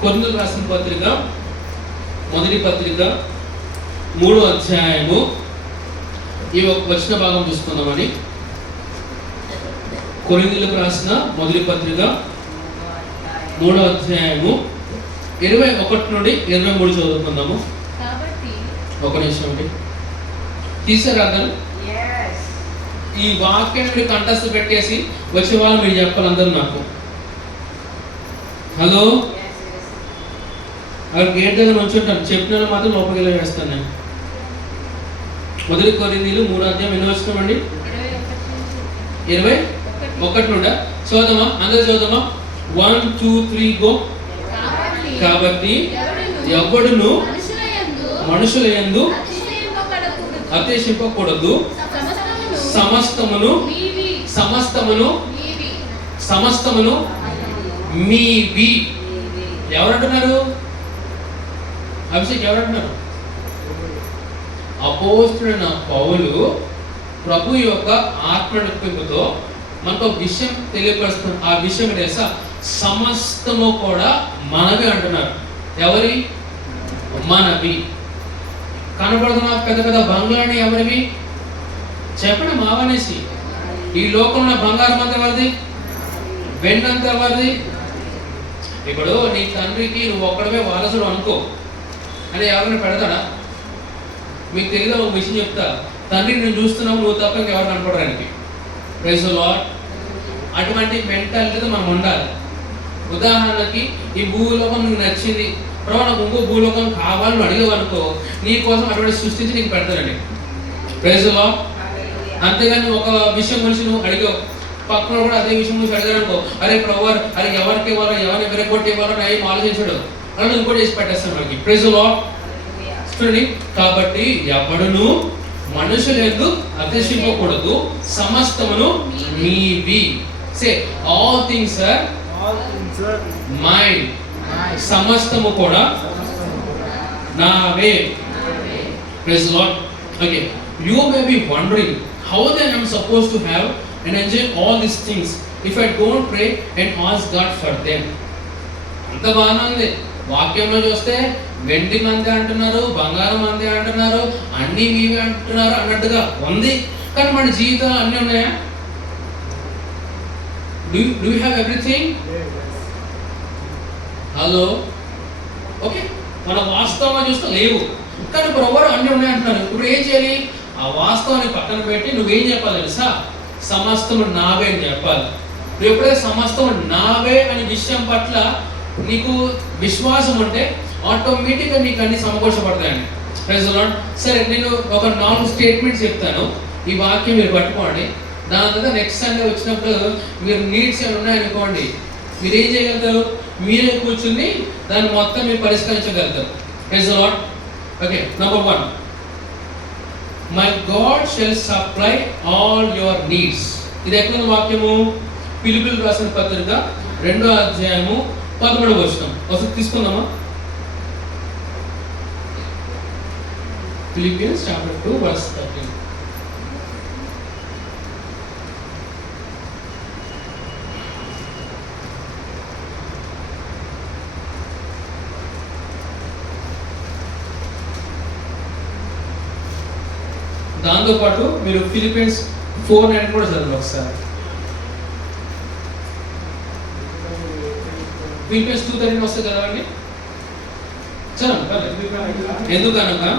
కొరింథీయులకు రాసిన పత్రిక, మొదటి పత్రిక 3వ అధ్యాయము, ఈ ఒక వచన భాగం చూసుకుందామని. కొరింథీయులకు రాసిన మొదటి పత్రిక 3వ అధ్యాయము 21 నుండి 23 చదువుకుందాము. ఒక నిమిషం అండి, తీసారు అర్థం. ఈ వాక్యాన్ని మీరు కంఠస్థ పెట్టేసి వచ్చే వాళ్ళు మీరు చెప్పాలి అందరూ నాకు. హలో, అక్కడ గేట్ దగ్గర ఉంచుంటాను, చెప్పిన మాత్రం లోపలికి వెళ్ళి వేస్తాను నేను. మొదటి కొరింథీయులు 3వ అధ్యాయం ఎన్నో వచ్చినామండి? 21 నుండి చదువుదామా? అందరూ చదువుదామా? 1 2 3 గో. కాబట్టి ఎవడును మనుషుల యందు అతిశయింపకూడదు, సమస్తమును మీవి. ఎవరంటున్నారు? అభిషేక్ ఎవరంటున్నారు? అపోస్తుడైన పౌలు ప్రభు యొక్క ఆత్మ నడిపింపుతో మనకు విషయం తెలియపరుస్తున్న. ఆ విషయం తెలుసా? సమస్తము కూడా మనవి అంటున్నారు. ఎవరి? మనవి. కనబడుతున్న పెద్ద పెద్ద బంగ్లాని ఎవరివి? చెప్పండి మావనేసి. ఈ లోకంలో బంగారం అంతా ఎవరిది? వెండంతా ఎవరిది? ఇప్పుడు నీ తండ్రికి నువ్వు ఒక్కడమే వారసుడు అనుకో అని ఎవరైనా పెడతాడా? మీకు తెలియదు ఒక విషయం చెప్తా, తండ్రిని నేను చూస్తున్నావు, నువ్వు తప్ప ఇంకెవరు కనపడడానికి. Praise the lord. అటువంటి మెంటాలిటీతో మనం ఉండాలి. ఉదాహరణకి ఈ భూలోకం నీకు నచ్చింది, ప్రభు నాకు ఇంకో భూలోకం కావాలని అడిగావు అనుకో, నీ కోసం అటువంటి సృష్టించి నీకు పెడతానండి. Praise the lord. అంతేగాని ఒక విషయం గురించి నువ్వు అడిగావు, పక్కన కూడా అదే విషయం గురించి అడిగారు అనుకో, అరే ప్రభు అరే ఎవరికి ఇవ్వాలో, ఎవరిని వెరగొట్టి ఇవ్వాలో ఏం ఆలోచించడు, అలా ఇంకోటి చేసి పెట్టేస్తాను మనకి. Praise the lord. చూడండి, కాబట్టి ఎవడును మనుషుల యందు అతిశయింపకూడదు, సమస్తమును మీవి. Say all things are mine. సమస్తము కూడా నావే. Praise the lord. Okay, you may be wondering how then I'm supposed to have and enjoy all these things if I don't pray and ask God for them. అంత బాగానే ఉంది. వాక్యంలో చూస్తే వెండి మంది అంటున్నారు, బంగారం మంది అంటున్నారు, అన్ని మీవి అంటున్నారు అన్నట్టుగా ఉంది. కానీ మన జీవితంలో అన్నీ ఉన్నాయా? Do you have everything? Hello, okay, మన వాస్తవంగా చూస్తే లేవు, కానీ ఇప్పుడు ఎవరు అన్నీ ఉన్నాయి అంటున్నారు. ఇప్పుడు ఏం చేయాలి? ఆ వాస్తవాన్ని పక్కన పెట్టి నువ్వేం చెప్పాలి తెలుసా? సమస్తము నావే అని చెప్పాలి. నువ్వు ఎప్పుడైతే సమస్తం నావే అనే విషయం పట్ల నీకు విశ్వాసం ఉంటే ఆటోమేటిక్గా నీకు అన్ని సమకూర్చబడతాయండి. Praise the lord. సరే, నేను ఒక 4 స్టేట్మెంట్స్ చెప్తాను. ఈ వాక్యం మీరు పట్టుకోండి. దాని తర్వాత నెక్స్ట్ సండే వచ్చినప్పుడు మీరు నీడ్స్ ఏమైనా ఉన్నాయనుకోండి, మీరు ఏం చేయగలుగుతారు? మీరే కూర్చుని దాన్ని మొత్తం మీరు పరిష్కరించగలుగుతారు. Praise the lord. Okay, number 1, my God shall supply all your needs. ఇది ఎక్కడ వాక్యము? ఫిలిప్పీయులకు రాసిన పత్రిక 2వ అధ్యాయము 13వ వచనం. ఒకసారి తీసుకుందామా? Philippians chapter 2 verse 13. దాంతో పాటు మీరు ఫిలిపియన్స్ 4:9 కూడా చదవండి ఒకసారి. ఫిలిపియన్స్ 2:13 వస్తే చదవండి. చదవండి. ఎందుకనగా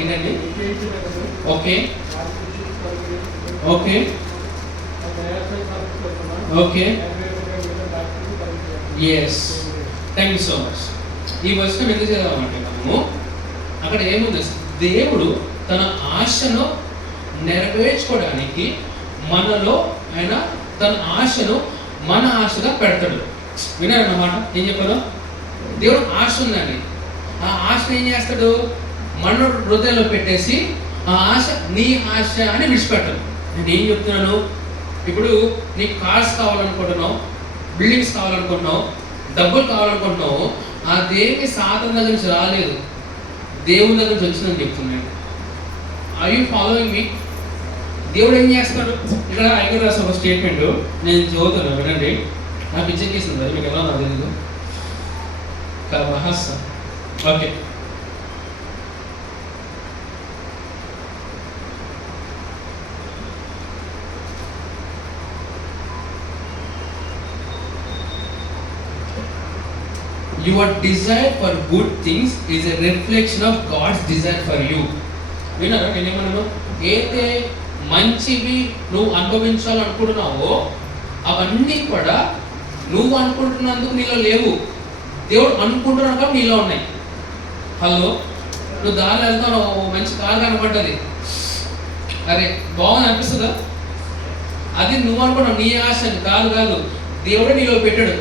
ఏంటండి? Okay okay okay yes, thank you so much. ఈ వచనం ఎందుకు చదవాలంటే మనము అక్కడ ఏముంది? దేవుడు తన ఆశను నెరవేర్చుకోవడానికి మనలో ఆయన తన ఆశను మన ఆశగా పెడతాడు. వినారన్నమాట ఏం చెప్పాలో? దేవుడు ఆశ ఉందండి. ఆ ఆశను ఏం చేస్తాడు? మన హృదయంలో పెట్టేసి ఆ ఆశ నీ ఆశ అని విడిచిపెట్టాడు. నేను ఏం చెప్తున్నాను? ఇప్పుడు నీకు కార్స్ కావాలనుకుంటున్నావు, బిల్డింగ్స్ కావాలనుకుంటున్నావు, డబ్బులు కావాలనుకుంటున్నావు. అదేమి సాధన దగ్గర నుంచి రాలేదు, దేవుని దగ్గర నుంచి వచ్చిందని చెప్తున్నాను. ఆర్ యూ ఫాలోయింగ్ మీ? దేవుడు ఏం చేస్తాడు? ఇక్కడ ఐగర్ రాసిన ఒక స్టేట్మెంట్ నేను చదువుతాను, వినండి. నాకు పిచ్చెక్కిస్తుంది, అది మీకు ఎలా నాకు తెలియదు. Okay, your desire for good things is a reflection of God's desire for you. విన్నారా నేనేమన్నాను? ఏదైతే మంచివి నువ్వు అనుభవించాలనుకుంటున్నావో అవన్నీ కూడా నువ్వు అనుకుంటున్నందుకు నీలో లేవు, దేవుడు అనుకుంటున్నాడు కాబట్టి నీలో ఉన్నాయి. హలో, నువ్వు దారిలో వెళ్తావు, మంచి కారు కనపడ్డది, అరే బాగుంది అనిపిస్తుందా? అది నువ్వు అనుకున్నావు, నీ ఆశ కాదు కాదు, దేవుడే నీలో పెట్టాడు.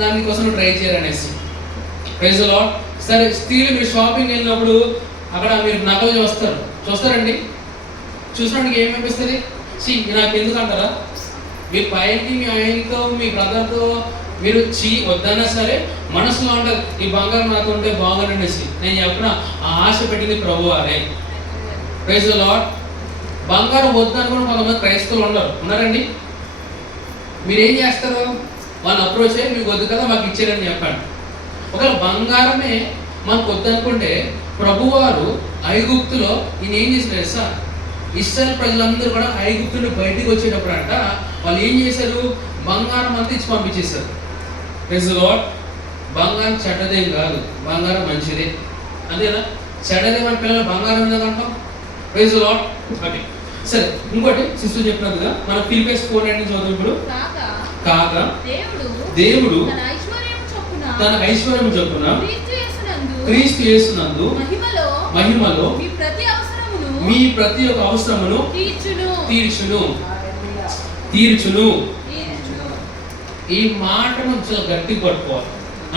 దానికోసం నువ్వు ట్రై చేయాలనేసి. Praise the lord. సరే, స్త్రీలు మీరు షాపింగ్ వెళ్ళినప్పుడు అక్కడ మీరు నగలు చూస్తారండి. చూసినప్పుడు ఏమనిపిస్తుంది? నాకు ఎందుకు అంటారా? మీ పైకి మీ ఆయనతో మీ బ్రదర్తో మీరు వద్దన్నా సరే మనసులో అంటారు, ఈ బంగారం నాతో ఉంటే బాగుండేసి. నేను చెప్పిన ఆ ఆశ పెట్టింది ప్రభువారే. Praise the lord. బంగారం వద్దనుకుని కొంతమంది క్రైస్తవులు ఉన్నారండి. మీరేం చేస్తారు? వాళ్ళని అప్రోచ్ అయ్యి మీకు వద్దు కదా మాకు ఇచ్చారని చెప్పండి. ఒకవేళ బంగారమే మనకు వద్దనుకుంటే ప్రభువారు ఐగుప్తులో ఈయన ఏం చేసినారు సార్? ఇశ్రాయేలు ప్రజలందరూ కూడా ఐగుప్తుని బయటికి వచ్చేటప్పుడు అంట వాళ్ళు ఏం చేశారు? బంగారం అంతా ఇచ్చి పంపించేశారు. Praise the lord. బంగారం చెడ్డదేం కాదు, బంగారం మంచిదే, అంతేనా? చెడ్డదే మన పిల్లలు బంగారం లేదంటాం. Praise the lord. ఓకే, సరే, ఇంకోటి సిస్టర్ చెప్పినట్టుగా మనం ఫిలిపియన్స్ 4:9 చదువు. ఇప్పుడు కాగా దేవుడు తన ఐశ్వర్యం చొప్పున క్రీస్తు యేసునందు మహిమలో మీ ప్రతి ఒక్క అవసరమును తీర్చును. ఈ మాటను చాలా గట్టిగా పట్టుకోవాలి.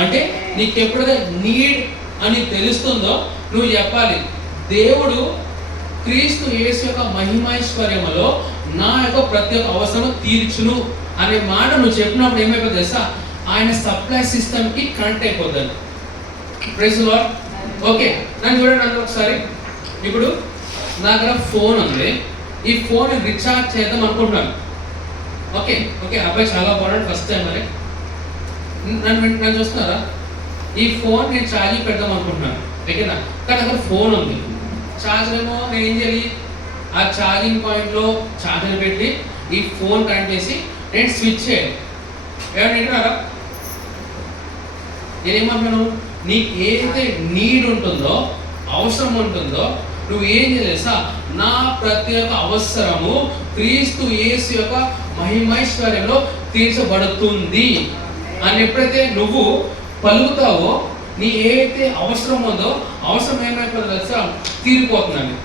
అంటే నీకు ఎప్పుడైతే నీడ్ అని తెలుస్తుందో నువ్వు చెప్పాలి, దేవుడు క్రీస్తు యేసు యొక్క మహిమైశ్వర్యములో నా యొక్క ప్రతి ఒక్క అవసరం తీర్చును అనే మాట నువ్వు చెప్పినప్పుడు ఏమైపోతుంది తెలుసా? ఆయన సప్లై సిస్టమ్కి కనెక్ట్ అయిపోద్దని. Praise the lord. ఓకే, నన్ను చూడండి ఒకసారి. ఇప్పుడు నా దగ్గర ఫోన్ ఉంది, ఈ ఫోన్ రీఛార్జ్ చేద్దాం అనుకుంటున్నాను. ఓకే ఓకే, అబ్బాయి చాలా బాగున్నాడు, ఫస్ట్ టైం మరి నన్ను చూస్తున్నారా? ఈ ఫోన్ నేను ఛార్జింగ్ పెడదాం అనుకుంటున్నాను, ఓకేనా? కానీ అక్కడ ఫోన్ ఉంది, ఛార్జర్ ఏమో నేను ఏం చేయాలి? ఆ ఛార్జింగ్ పాయింట్లో ఛార్జర్ పెట్టి ఈ ఫోన్ కనెక్ట్ చేసి నేను స్విచ్ చేయాలి. ఏమన్నా వింటున్నారా? నేనేమంటున్నాను? నీకు ఏదైతే నీడ్ ఉంటుందో, అవసరం ఉంటుందో, నువ్వు ఏం చేసా? నా ప్రతి ఒక్క అవసరము క్రీస్తు యేసు యొక్క మహిమైశ్వర్యంలో తీర్చబడుతుంది అని ఎప్పుడైతే నువ్వు పలుకుతావో, నీ ఏదైతే అవసరం ఉందో అవసరం ఏమైపోతుందో తెలుసా, తీరిపోతుందండి.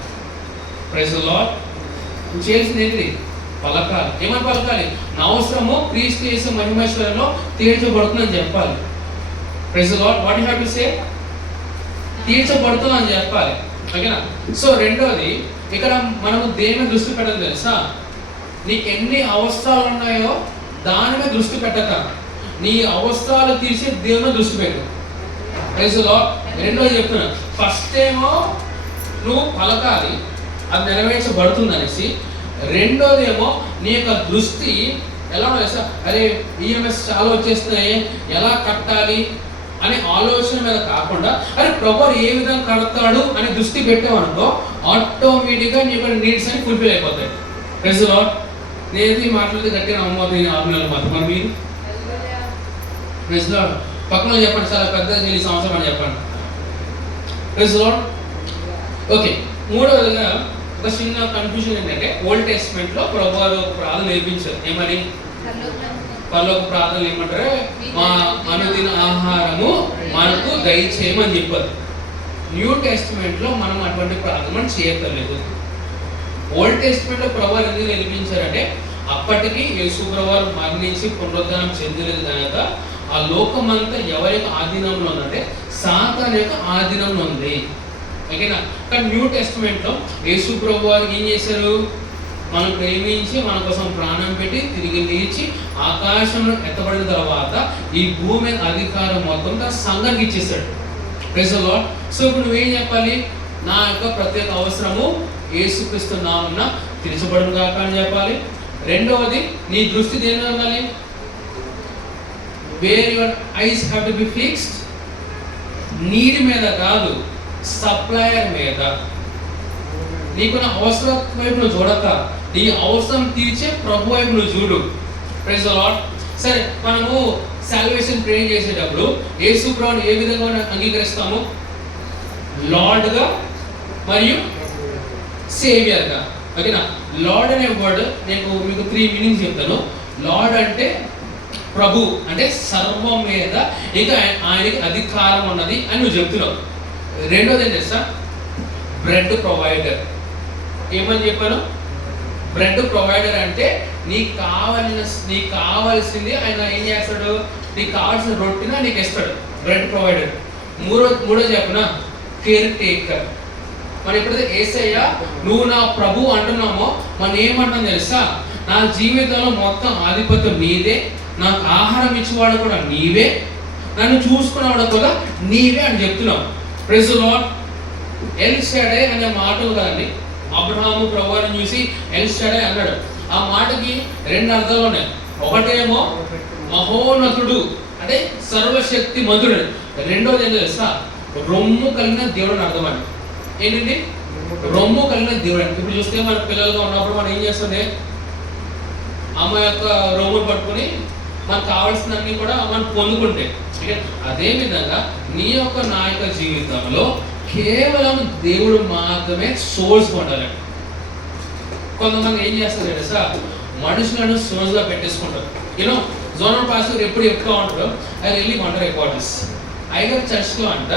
Praise the lord. నువ్వు చేయాల్సింది ఏంటిది? పలకాలి. ఏమని పలకాలి? నా అవసరము క్రీస్తు యేసు మహిమైశ్వర్యంలో తీర్చబడుతుందని చెప్పాలి. Praise the Lord. What you have to say? తీర్చబడుతుందని చెప్పాలి. ఓకేనా? సో రెండోది, ఇక్కడ మనము దేని మీద దృష్టి పెట్టడం తెలుసా? నీకు ఎన్ని అవసరాలు ఉన్నాయో దాని మీద దృష్టి పెట్టక, నీ అవసరాలు తీసి దేవుని మీద దృష్టి పెట్టు. Praise the lord. రెండోది చెప్తున్నా, ఫస్ట్ ఏమో నువ్వు పలకాలి, అది నెరవేర్చబడుతుంది అనేసి. రెండోది ఏమో నీ యొక్క దృష్టి ఎలా తెలుసా, అరే ఈఎంఎస్ చాలా వచ్చేస్తున్నాయి, ఎలా కట్టాలి అనే ఆలోచన మీద కాకుండా, అరే ప్రభు ఏ విధంగా కడతాడు అని దృష్టి పెట్టామనుకో, ఆటోమేటిక్గా నీ యొక్క నీడ్స్ అని ఫుల్ఫిల్ అయిపోతాయి. Praise the lord. నేను మాట్లాడితే గట్టిగా అమ్మవుతుంది, ఆత్మీయులు మాత్రం మరి మీరు. Praise the lord. పక్కన చెప్పండి, చాలా పెద్ద ఈ సంవత్సరం అని చెప్పండి. Praise the lord. ఓకే, మూడవదిగా ఒక చిన్న కన్ఫ్యూజన్ ఏంటంటే, ఓల్డ్ టెస్ట్మెంట్లో ప్రభువారు ప్రార్థన నేర్పించారు. ఏమని? పరలోక ప్రార్థనలు ఏమంటారు? మా అనుదిన ఆహారము మనకు దయచేయమని చెప్పారు. న్యూ టెస్ట్మెంట్లో మనం అటువంటి ప్రార్థన మనం చేయక్కర్లేదు. ఓల్డ్ టెస్ట్మెంట్లో ప్రభువారు ఎందుకు నేర్పించారంటే, అప్పటికి యేసు ప్రభువారు మరణించి పునరుద్ధానం చెందలేదు కనుక ఆ లోకమంతా ఎవరి యొక్క ఆధీనంలో ఉందంటే సాతాను యొక్క ఆధీనంలో ఉంది. ఓకేనా? కానీ న్యూ టెస్ట్మెంట్లో యేసు ప్రభువారు ఏం చేశారు? మనం ప్రేమించి మన కోసం ప్రాణం పెట్టి తిరిగి లేచి ఆకాశంలో ఎత్తబడిన తర్వాత ఈ భూమి అధికారం మొత్తం తన సంఘానికి ఇచ్చేసాడు. Praise the lord. సో ఇప్పుడు నువ్వేం చెప్పాలి? నా యొక్క ప్రత్యేక అవసరము యేసుక్రీస్తు నామమున తీర్చబడును గాక అని చెప్పాలి. రెండవది, నీ దృష్టి దేని మీద ఉండాలి? Where your eyes have to be fixed. Need మీద కాదు, సప్లయర్ మీద. నీకున్న అవసరం వైపు నువ్వు చూడక, నీ అవసరం తీర్చే ప్రభు వైపు నువ్వు చూడు. Praise the lord. సరే, మనము సాల్వేషన్ ప్రే చేసేటప్పుడు యేసు ప్రభువుని ఏ విధంగా అంగీకరిస్తాము? లార్డ్గా మరియు సేవియర్గా. ఓకేనా? లార్డ్ అనే వర్డ్ నేను మీకు 3 మీనింగ్స్ చెప్తాను. లార్డ్ అంటే ప్రభు, అంటే సర్వం మీద ఇక ఆయనకి అధికారం ఉన్నది అని నువ్వు చెప్తున్నావు. రెండోది ఏం చేస్తా? Bread provider. ఏమని చెప్పాను? బ్రెడ్ ప్రొవైడర్ అంటే నీకు కావాల్సింది ఆయన ఏం చేస్తాడు? నీకు కావాల్సిన రొట్టిన నీకు ఇస్తాడు. Bread provider. మూడో చెప్పనా? Care taker. మనం ఎప్పుడైతే యేసయ్య నువ్వు నా ప్రభు అంటున్నామో, మనం ఏమంటాం తెలుసా? నా జీవితంలో మొత్తం ఆధిపత్యం నీదే, నాకు ఆహారం ఇచ్చేవాడు కూడా నీవే, నన్ను చూసుకునేవాడు కూడా నీవే అని చెప్తున్నావు. Praise the lord. El Shaddai అనే మాటలు కానీ అబ్రహాము ప్రభువుని చూసి ఎల్ షాడై అన్నాడు. ఆ మాటకి 2 అర్థాలు ఉన్నాయి. ఒకటేమో మహోన్నతుడు అంటే సర్వశక్తి మంతుడు. రెండోది ఏం తెలుసా? రొమ్ము కలిగిన దేవుడు అర్థం అండి. ఏంటండి? రొమ్ము కలిగిన దేవుడు. ఇప్పుడు చూస్తే మన పిల్లలుగా ఉన్నప్పుడు మనం ఏం చేస్తుంది? అమ్మ యొక్క రొమ్మును పట్టుకుని మనకు కావాల్సినవన్నీ కూడా మనం పొందుకుంటే, అదేవిధంగా నీ యొక్క నా యొక్క జీవితంలో కేవలం దేవుడు మాత్రమే సోర్స్ ఉండాలి. కొంతమంది ఏం చేస్తారు తెలుసా? మనుషులను సోర్స్గా పెట్టేసుకుంటారు. యూనో, జోనల్ పాస్టర్ ఎప్పుడు చెప్తూ ఉంటారు, అది వెళ్ళి వండర్ అకార్డెస్ ఐగర్ చర్చ్లో అంట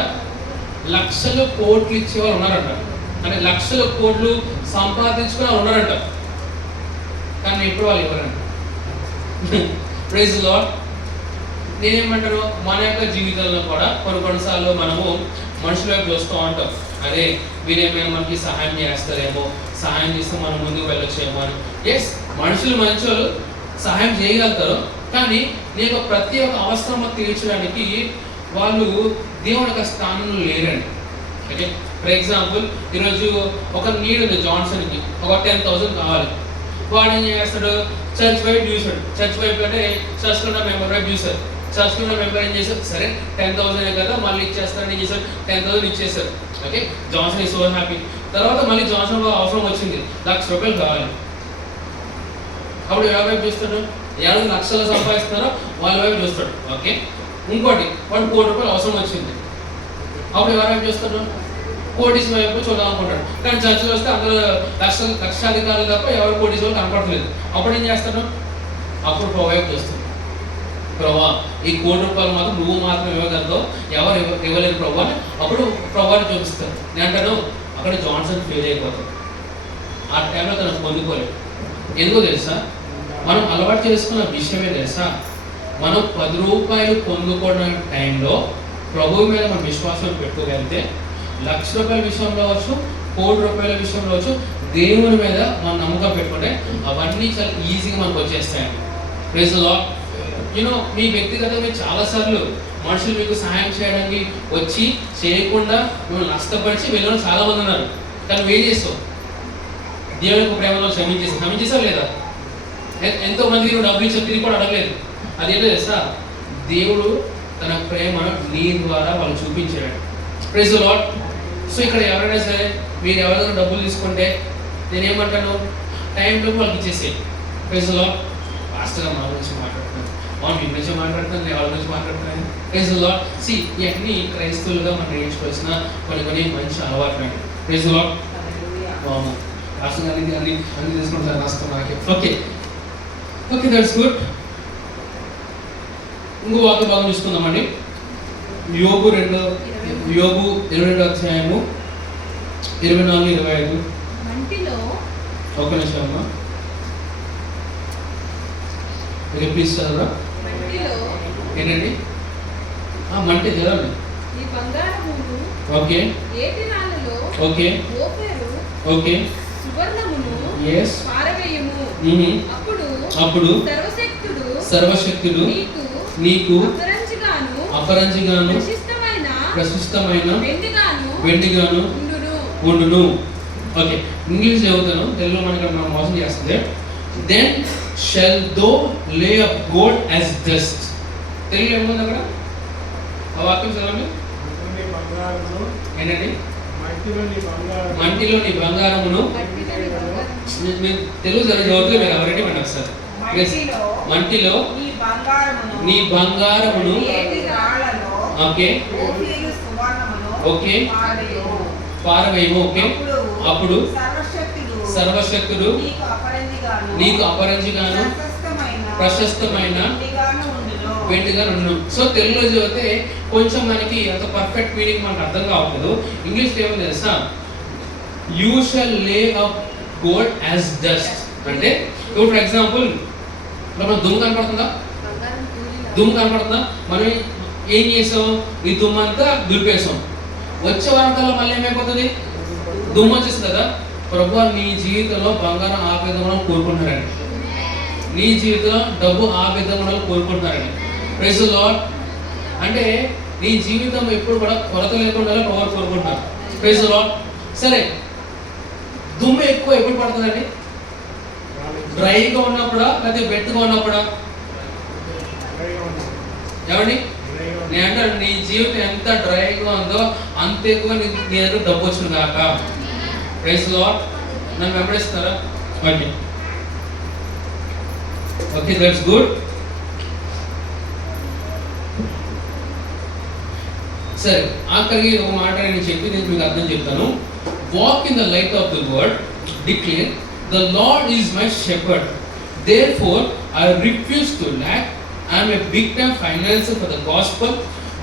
లక్షల కోట్లు ఇచ్చేవారు ఉన్నారంట. అంటే లక్షల కోట్లు సంపాదించుకుని ఉన్నారంట. కానీ ఎప్పుడు వాళ్ళు ఇవ్వరంట. Praise the lord. నేనేమంటాను, మన యొక్క జీవితంలో కూడా కొన్నిసార్లు మనము మనుషుల వైపు చూస్తూ ఉంటాం. అదే వీరేమైనా మనకి సహాయం చేస్తారేమో, సహాయం చేస్తే మనం ముందుకు వెళ్ళొచ్చేమో అని. ఎస్, మనుషులు మంచోళ్ళు, సహాయం చేయగలుగుతారు. కానీ నీ యొక్క ప్రతి ఒక్క అవసరం తీర్చడానికి వాళ్ళు దేవుని యొక్క స్థానంలో లేరండి. ఓకే, ఫర్ ఎగ్జాంపుల్ ఈరోజు ఒక నీడ్ ఉంది జాన్సన్కి, ఒక 10,000 కావాలి. వాడు ఏం చేస్తాడు? చర్చ్ వైపు చూసాడు. చర్చ్ వైపు అంటే చర్చ్లో ఉన్న మెంబర్ వైపు చూశారు. చర్చ్లో ఉన్న మెంబర్ ఏం చేశారు? సరే 10,000 కదా మళ్ళీ ఇచ్చేస్తారని ఏం చేశారు? 10,000 ఇచ్చేసారు. Okay, Johnson is so happy. తర్వాత మళ్ళీ జాన్సన్ అవసరం వచ్చింది, ₹1,00,000 కావాలి. అప్పుడు ఎవరి వైపు చూస్తాడు? ఎవరు లక్షలు సంపాదిస్తున్నారో వాళ్ళ వైపు చూస్తాడు. ఓకే, ఇంకోటి వాడు ₹1,00,00,000 అవసరం వచ్చింది. అప్పుడు ఎవరి వైపు చూస్తాడు? కోటీశ్వర వైపు చూద్దాం అనుకుంటాడు. కానీ చర్చలు వస్తే అందరూ లక్షాధికారులు తప్ప ఎవరు కోటీశ్వరులు కనపడలేదు. అప్పుడు ఏం చేస్తాడు? అప్పుడు ప్రభు చూస్తాం, ప్రభా ఈ ₹1,00,00,000 మాత్రం నువ్వు మాత్రం ఇవ్వగలవు, ఎవరు ఇవ్వలేరు ప్రభు అని అప్పుడు ప్రభుని చూపిస్తాను. నేను అంటాను అక్కడ జాన్సన్ ఫెయిల్ అయిపోతాడు. ఆ టైంలో తను పొందుకోలేదు. ఎందుకో తెలుసా, మనం అలవాటు చేసుకున్న విషయమే తెలుసా, మనం ₹10 పొందుకోవడం టైంలో ప్రభు మీద మనం విశ్వాసం పెట్టుకోగలిగితే ₹1,00,000 విషయంలో అవచ్చు, ₹1,00,00,000 విషయంలో అవచ్చు, దేవుని మీద మనం నమ్మకం పెట్టుకుంటే అవన్నీ చాలా ఈజీగా మనకు వచ్చేస్తాయండి. Praise the lord. మీ వ్యక్తిగతంగా చాలాసార్లు మనుషులు మీకు సహాయం చేయడానికి వచ్చి చేయకుండా మిమ్మల్ని నష్టపరిచి వెళ్ళిన చాలా మంది ఉన్నారు. కానీ నువ్వేం చేస్తావు? దేవునికి ప్రేమలో క్షమించేసావు లేదా? ఎంతో మందికి నువ్వు డబ్బులు ఇచ్చి తిరిగి కూడా అడగలేదు. అదేంటో తెలుసా, దేవుడు తన ప్రేమను నీ ద్వారా వాళ్ళు చూపించాడు. Praise the lord. సో ఇక్కడ ఎవరైనా సరే మీరు ఎవరైనా డబ్బులు తీసుకుంటే నేనేమంటాను, టైంలో వాళ్ళకి ఇచ్చేసేయి. Praise the lord. ఫాస్ట్గా మా గురించి మాట్లాడుతున్నాను, మీ గురించి మాట్లాడుతున్నాను, నేను వాళ్ళ గురించి మాట్లాడుతున్నాను. Praise the lord. ఇవన్నీ క్రైస్తవులుగా మనం నేర్చుకోవాల్సిన కొన్ని మంచి అలవాట్లు అండి. Praise the lord. ఫాస్ట్గా అన్ని తీసుకుంటాను రాస్తాను నాకే. Okay that's good. ఇంకో వాక్య భాగం చూసుకుందామండి. యోబు 22వ అధ్యాయము 24-25. ఒక నిమిషం అమ్మా, ప్లీజ్ చదవరా. ఏంటండి? మంటి చదవండి. Okay okay okay yes. అప్పుడు సర్వశక్తుడు నీకు అపరంజిగాను ప్రశస్తమైన వెండిగాను ఉండును. ఓకే, ఇంగ్లీష్ చదువుతాను, తెలుగులో మనకి మనం మోసం చేస్తుంది. దెన్ షెల్ దో లే up gold as dust. Telugu ఏముంది అక్కడ? ఆ వాక్యం చదవండి. ఏంటండి? మంటిలో నీ బంగారమును. తెలుగు చదువుతూ మీరు ఎవరండి మన ఒకసారి. మంటిలో నీ బంగారమును. ఓకే ఓకే పారవేయము. ఓకే. అప్పుడు సర్వశక్తుడు నీకు అపరంజిగాను ప్రశస్తమైన వెండిగా ఉండును. సో తెలుగులో చదివితే కొంచెం మనకి అంత పర్ఫెక్ట్ మీనింగ్ మనకు అర్థం కావట్లేదు. ఇంగ్లీష్లో ఏమో తెలుసా, యూ షల్ లే అప్ గోల్డ్ యాజ్ డస్ట్. అంటే ఇప్పుడు ఫర్ ఎగ్జాంపుల్ మనం దుమ్ము కనపడుతుందా? మనం ఏం చేసాం? ఈ దుమ్ము అంతా దులిపేసాం. వచ్చే వారం కల్లా మళ్ళీ ఏమైపోతుంది? దుమ్ము వచ్చేస్తుంది కదా. ప్రభువా నీ జీవితంలో బంగారం ఆ విధంగా కోరుకుంటున్నారండి, నీ జీవితంలో డబ్బు ఆ విధంగా కోరుకుంటున్నారండి. Praise the lord. అంటే నీ జీవితం ఎప్పుడు కూడా కొరత లేకుండా పవర్ కోరుకుంటున్నారు. Praise the lord. సరే, దుమ్ము ఎక్కువ ఎప్పుడు పడుతుందండి? డ్రైగా ఉన్నప్పుడా లేకపోతే వెట్గా ఉన్నప్పుడా? ఏమండి? నేను అంటాను నీ జీవితం ఎంత డ్రైగా ఉందో అంత ఎక్కువ నీ దగ్గర డబ్బు వచ్చింది కాక. Praise the lord. నన్ను వెంబడిస్తారా? Okay that's good. సరే, ఆఖరికి ఒక మాట నేను చెప్పి నేను మీకు అర్థం చెప్తాను. Walk in the light of the word, declare the lord is my shepherd, therefore I refuse to lakh. I am a big time financer for the gospel.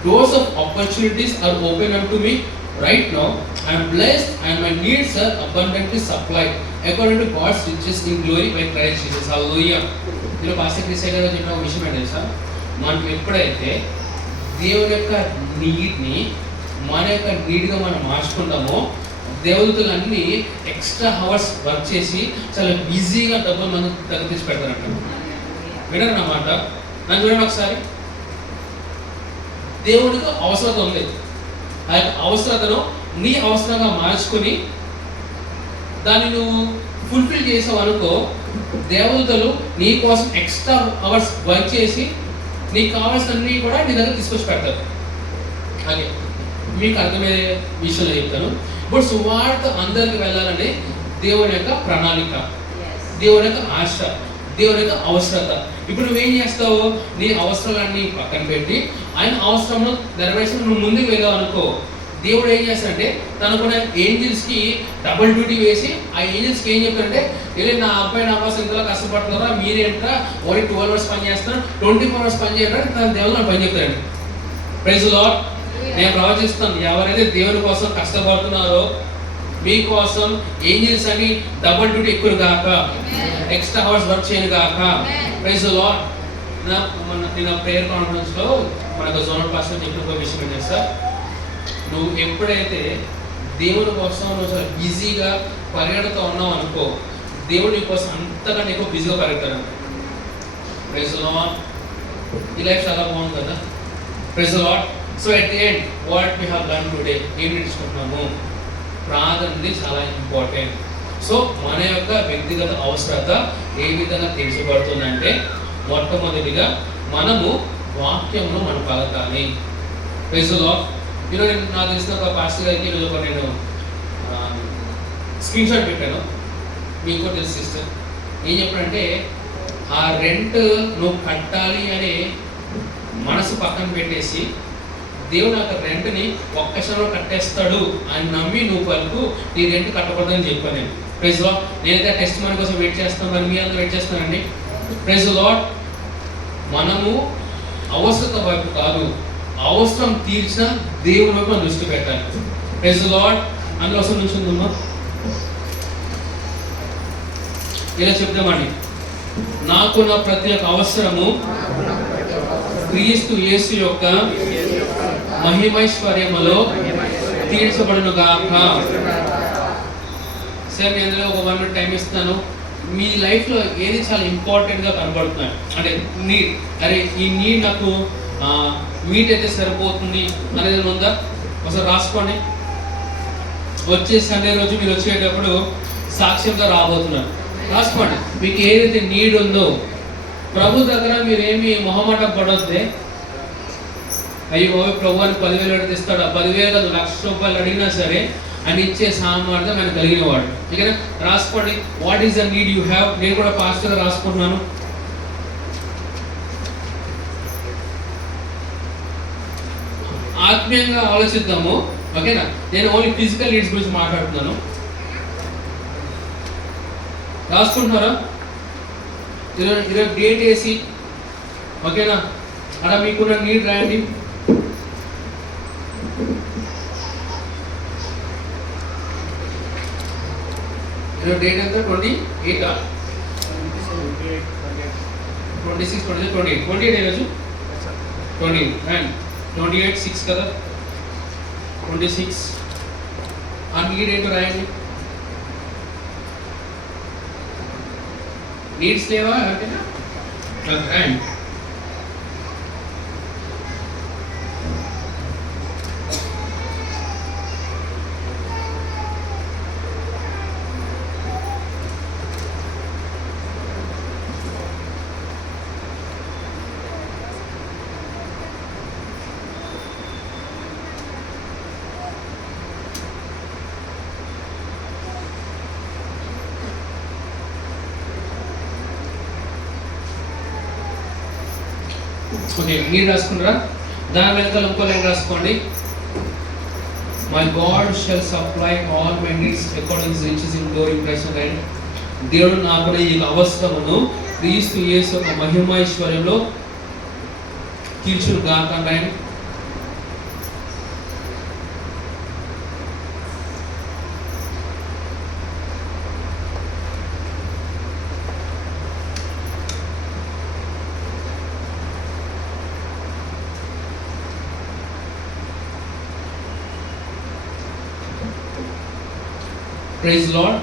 Doors of opportunities are open up to me right now. I am blessed and my needs are abundantly supplied according to God's riches in glory by Christ Jesus. Hallelujah. Pastor Christian గారు చెప్పిన ఒక విషయం ఏంటి తెలుసా, మనం ఎప్పుడైతే దేవుని యొక్క నీడ్ని మన యొక్క నీడ్గా మనం మార్చుకుంటామో దేవదూతలన్నీ ఎక్స్ట్రా అవర్స్ వర్క్ చేసి చాలా బిజీగా డబ్బులు మనం దగ్గర తీసి పెడతారంట. వినరు అన్నమాట. నన్ను చూడండి ఒకసారి. దేవుడికి అవసరత ఉంది. ఆ యొక్క అవసరతను నీ అవసరంగా మార్చుకుని దాన్ని నువ్వు ఫుల్ఫిల్ చేసావు అనుకో, దేవదూతలు నీ కోసం ఎక్స్ట్రా అవర్స్ వర్క్ చేసి నీకు కావాల్సినన్నీ కూడా నీ దగ్గర తీసుకొచ్చి పెడతారు. ఓకే, మీకు అర్థమయ్యే విషయంలో చెప్తాను. ఇప్పుడు సువార్త అందరికి వెళ్ళాలని దేవుని యొక్క ప్రణాళిక, దేవుని యొక్క ఆశ, దేవుని యొక్క అవసరత. ఇప్పుడు నువ్వేం చేస్తావు? నీ అవసరాలన్నీ పక్కన పెట్టి ఆయన అవసరంలో నెరవేర్చి నువ్వు ముందుకు వెళ్ళావు అనుకో, దేవుడు ఏం చేస్తాడంటే తనకున్న ఏంజిల్స్కి డబుల్ డ్యూటీ వేసి ఆ ఏంజిల్స్కి ఏం చెప్తాడంటే వెళ్ళి నా అబ్బాయి నా కోసం ఇంతలో కష్టపడుతున్నారా, మీరేంటా ఓన్లీ 12 hours పని చేస్తున్నారు, 24 hours పని చేయడం తన దేవుడు నాకు పని చెప్తాడండి. Praise lord. నేను ప్రవచిస్తాను, ఎవరైతే దేవుని కోసం కష్టపడుతున్నారో మీకోసం ఏంజిల్స్ అని డబుల్ డ్యూటీ ఎక్కువ కాక, ఎక్స్ట్రా అవర్స్ వర్క్ చేయను కాక. Praise lord. నేను ప్రేయర్ కాన్ఫరెన్స్లో మనకు జోనల్ పాస్టర్ చెప్పిన ఒక విషయం ఏంటంటే, సార్ నువ్వు ఎప్పుడైతే దేవుని కోసం నువ్వు చాలా బిజీగా పరిగెడుతూ ఉన్నావు అనుకో, దేవుడు నీ కోసం అంతగా నీకు బిజీగా పరిగెడతాడు. Praise Lord. ఈ లైఫ్ చాలా బాగుంది కదా. Praise Lord. So at the end what we have done today, ఏం నేర్చుకుంటున్నాము? ప్రార్థన అనేది చాలా ఇంపార్టెంట్. సో మన యొక్క వ్యక్తిగత అవసరత ఏ విధంగా తీర్చబడుతుందంటే, మొట్టమొదటిగా మనము వాక్యంలో మనం పలకాలి. Praise lord. ఈరోజు నేను నాకు తెలిసిన ఒక పాస్టర్ గారికి ఈరోజు ఒక నేను స్క్రీన్ షాట్ పెట్టాను, మీకు కూడా తెలుసు సిస్టర్. ఏం చెప్పాడంటే, ఆ రెంట్ నువ్వు కట్టాలి అనే మనసు పక్కన పెట్టేసి దేవుడు నాకు రెంట్ని ఒక్క క్షణంలో కట్టేస్తాడు అని నమ్మి నువ్వు పలుకు, నీ రెంట్ కట్టకూడదని చెప్పాను నేను. Praise lord. నేనైతే టెస్ట్ మనీ కోసం వెయిట్ చేస్తాను, మరి మీ అందరూ వెయిట్ చేస్తానండి. Praise lord. మనము అవసరత వైపు కాదు, అవసరం తీర్చిన దేవుని వైపు మనం దృష్టి పెట్టాలి. Praise lord. అందులో అవసరం నుంచి ఉందమ్మా, ఇలా చెప్తామండి, నాకున్న ప్రతి ఒక్క అవసరము క్రీస్తు యేసు యొక్క మహిమైశ్వర్యములో తీర్చబడును గాక. సార్ మీ అందులో ఒక 1 minute టైం ఇస్తాను. మీ లైఫ్లో ఏది చాలా ఇంపార్టెంట్గా కనబడుతున్నాయి అంటే నీడ్, అరే ఈ నీడ్ నాకు మీట్ అయితే సరిపోతుంది అనేది ఉందా? ఒకసారి రాసుకోండి. వచ్చే సండే రోజు మీరు వచ్చేటప్పుడు సాక్ష్యంగా రాబోతున్నారు. రాసుకోండి మీకు ఏదైతే నీడ్ ఉందో. ప్రభు దగ్గర మీరు ఏమి మొహమాటం పడొద్దే, అయ్యో ప్రభు అని 10,000 అడిగితే ఇస్తాడు, 10,000 కాదు ₹1,00,000 అడిగినా సరే అని ఇచ్చే సామర్థ్యం ఆయన కలిగిన వాడు. ఓకేనా? రాసుకోండి, what is the need you have. నేను కూడా ఫాస్ట్గా రాసుకుంటున్నాను. ఆత్మీయంగా ఆలోచిద్దాము. ఓకేనా? నేను ఓన్లీ ఫిజికల్ నీడ్స్ గురించి మాట్లాడుతున్నాను. రాసుకుంటున్నారా? ఈరోజు డేట్ వేసి, ఓకేనా, అలా మీకున్న నీడ్ రాయండి. ఈరోజు డేట్ ఎంత? 28, 26, 27, 28 ఈరోజు 28 అండ్ 28/6 కదా, 26. ఆ నీడ్ ఏంటో రాయండి. నీడ్స్ లేవా? అండ్ ఓకే, మీరు రాసుకున్నారా? దాని వెనకాల ఇంకో లైన్ రాసుకోండి. My God shall supply all my needs according to his riches in glory in Christ Jesus. దేవుడు నాకు ఈ అవసరమును క్రీస్తు యేసు యొక్క మహిమైశ్వర్యంలో తీర్చును గాక అని. Praise lord.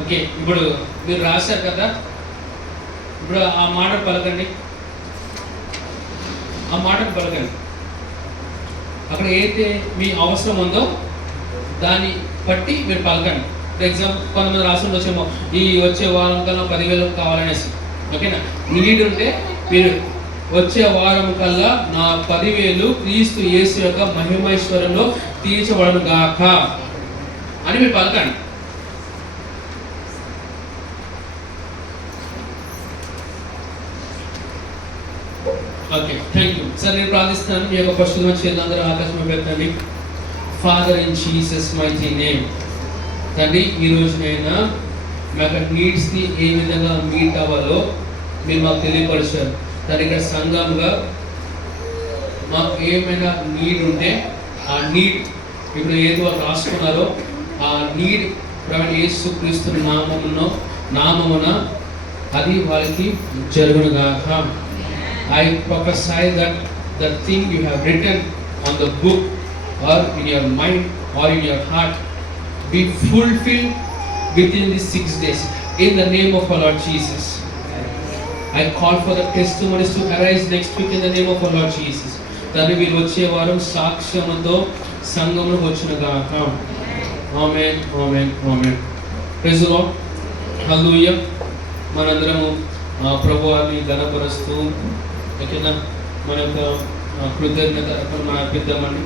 ఓకే, ఇప్పుడు మీరు రాశారు కదా, ఇప్పుడు ఆ మాట పలకండి. ఆ మాటకు పలకండి. అక్కడ ఏదైతే మీ అవసరం ఉందో దాన్ని బట్టి మీరు పలకండి. ఫర్ ఎగ్జాంపుల్ కొంతమంది రాష్ట్రంలో వచ్చేమో ఈ వచ్చే వారం కల్లా 10,000 కావాలనేసి. ఓకేనా? నీడ్ ఉంటే మీరు వచ్చే వారం కల్లా నా 10,000 క్రీస్తు యేసు యొక్క మహిమైశ్వర్యంలో తీర్చబడును గాక అని మీరు పలకండి. Okay, thank you sir. నేను ప్రార్థిస్తాను. మీ యొక్క పరిశుద్ధమైన చేతులందరూ ఆకాశంలో పెట్టండి. Father, in Jesus' mighty name, తండ్రి ఈ రోజునైనా మాకు నీడ్స్ని ఏ విధంగా మీట్ అవ్వాలో మీరు మాకు తెలియపరిచారు. తండ్రి ఇక్కడ సంఘంగా మాకు ఏమైనా నీడ్ ఉంటే ఆ నీడ్ ఇప్పుడు ఏదో వాళ్ళు రాసుకున్నారో ఆ నీడ్ ప్రవీణ్ యేసుక్రీస్తు నామమున అది వాళ్ళకి జరుగునుగాక. I prophesy that the thing you have written on the book or in your mind or in your heart be fulfilled within these 6 days in the name of our Lord Jesus. I call for the testimonies to arise next week in the name of our Lord Jesus. తండ్రి మీరు వచ్చే వారం సాక్ష్యముతో సంఘమును వచ్చునుగాక. Amen amen amen. Praise the lord. Hallelujah. మనందరము ప్రభువాన్ని ఘనపరుస్తూ మన యొక్క కృతజ్ఞత మనం అర్పిద్దామండి.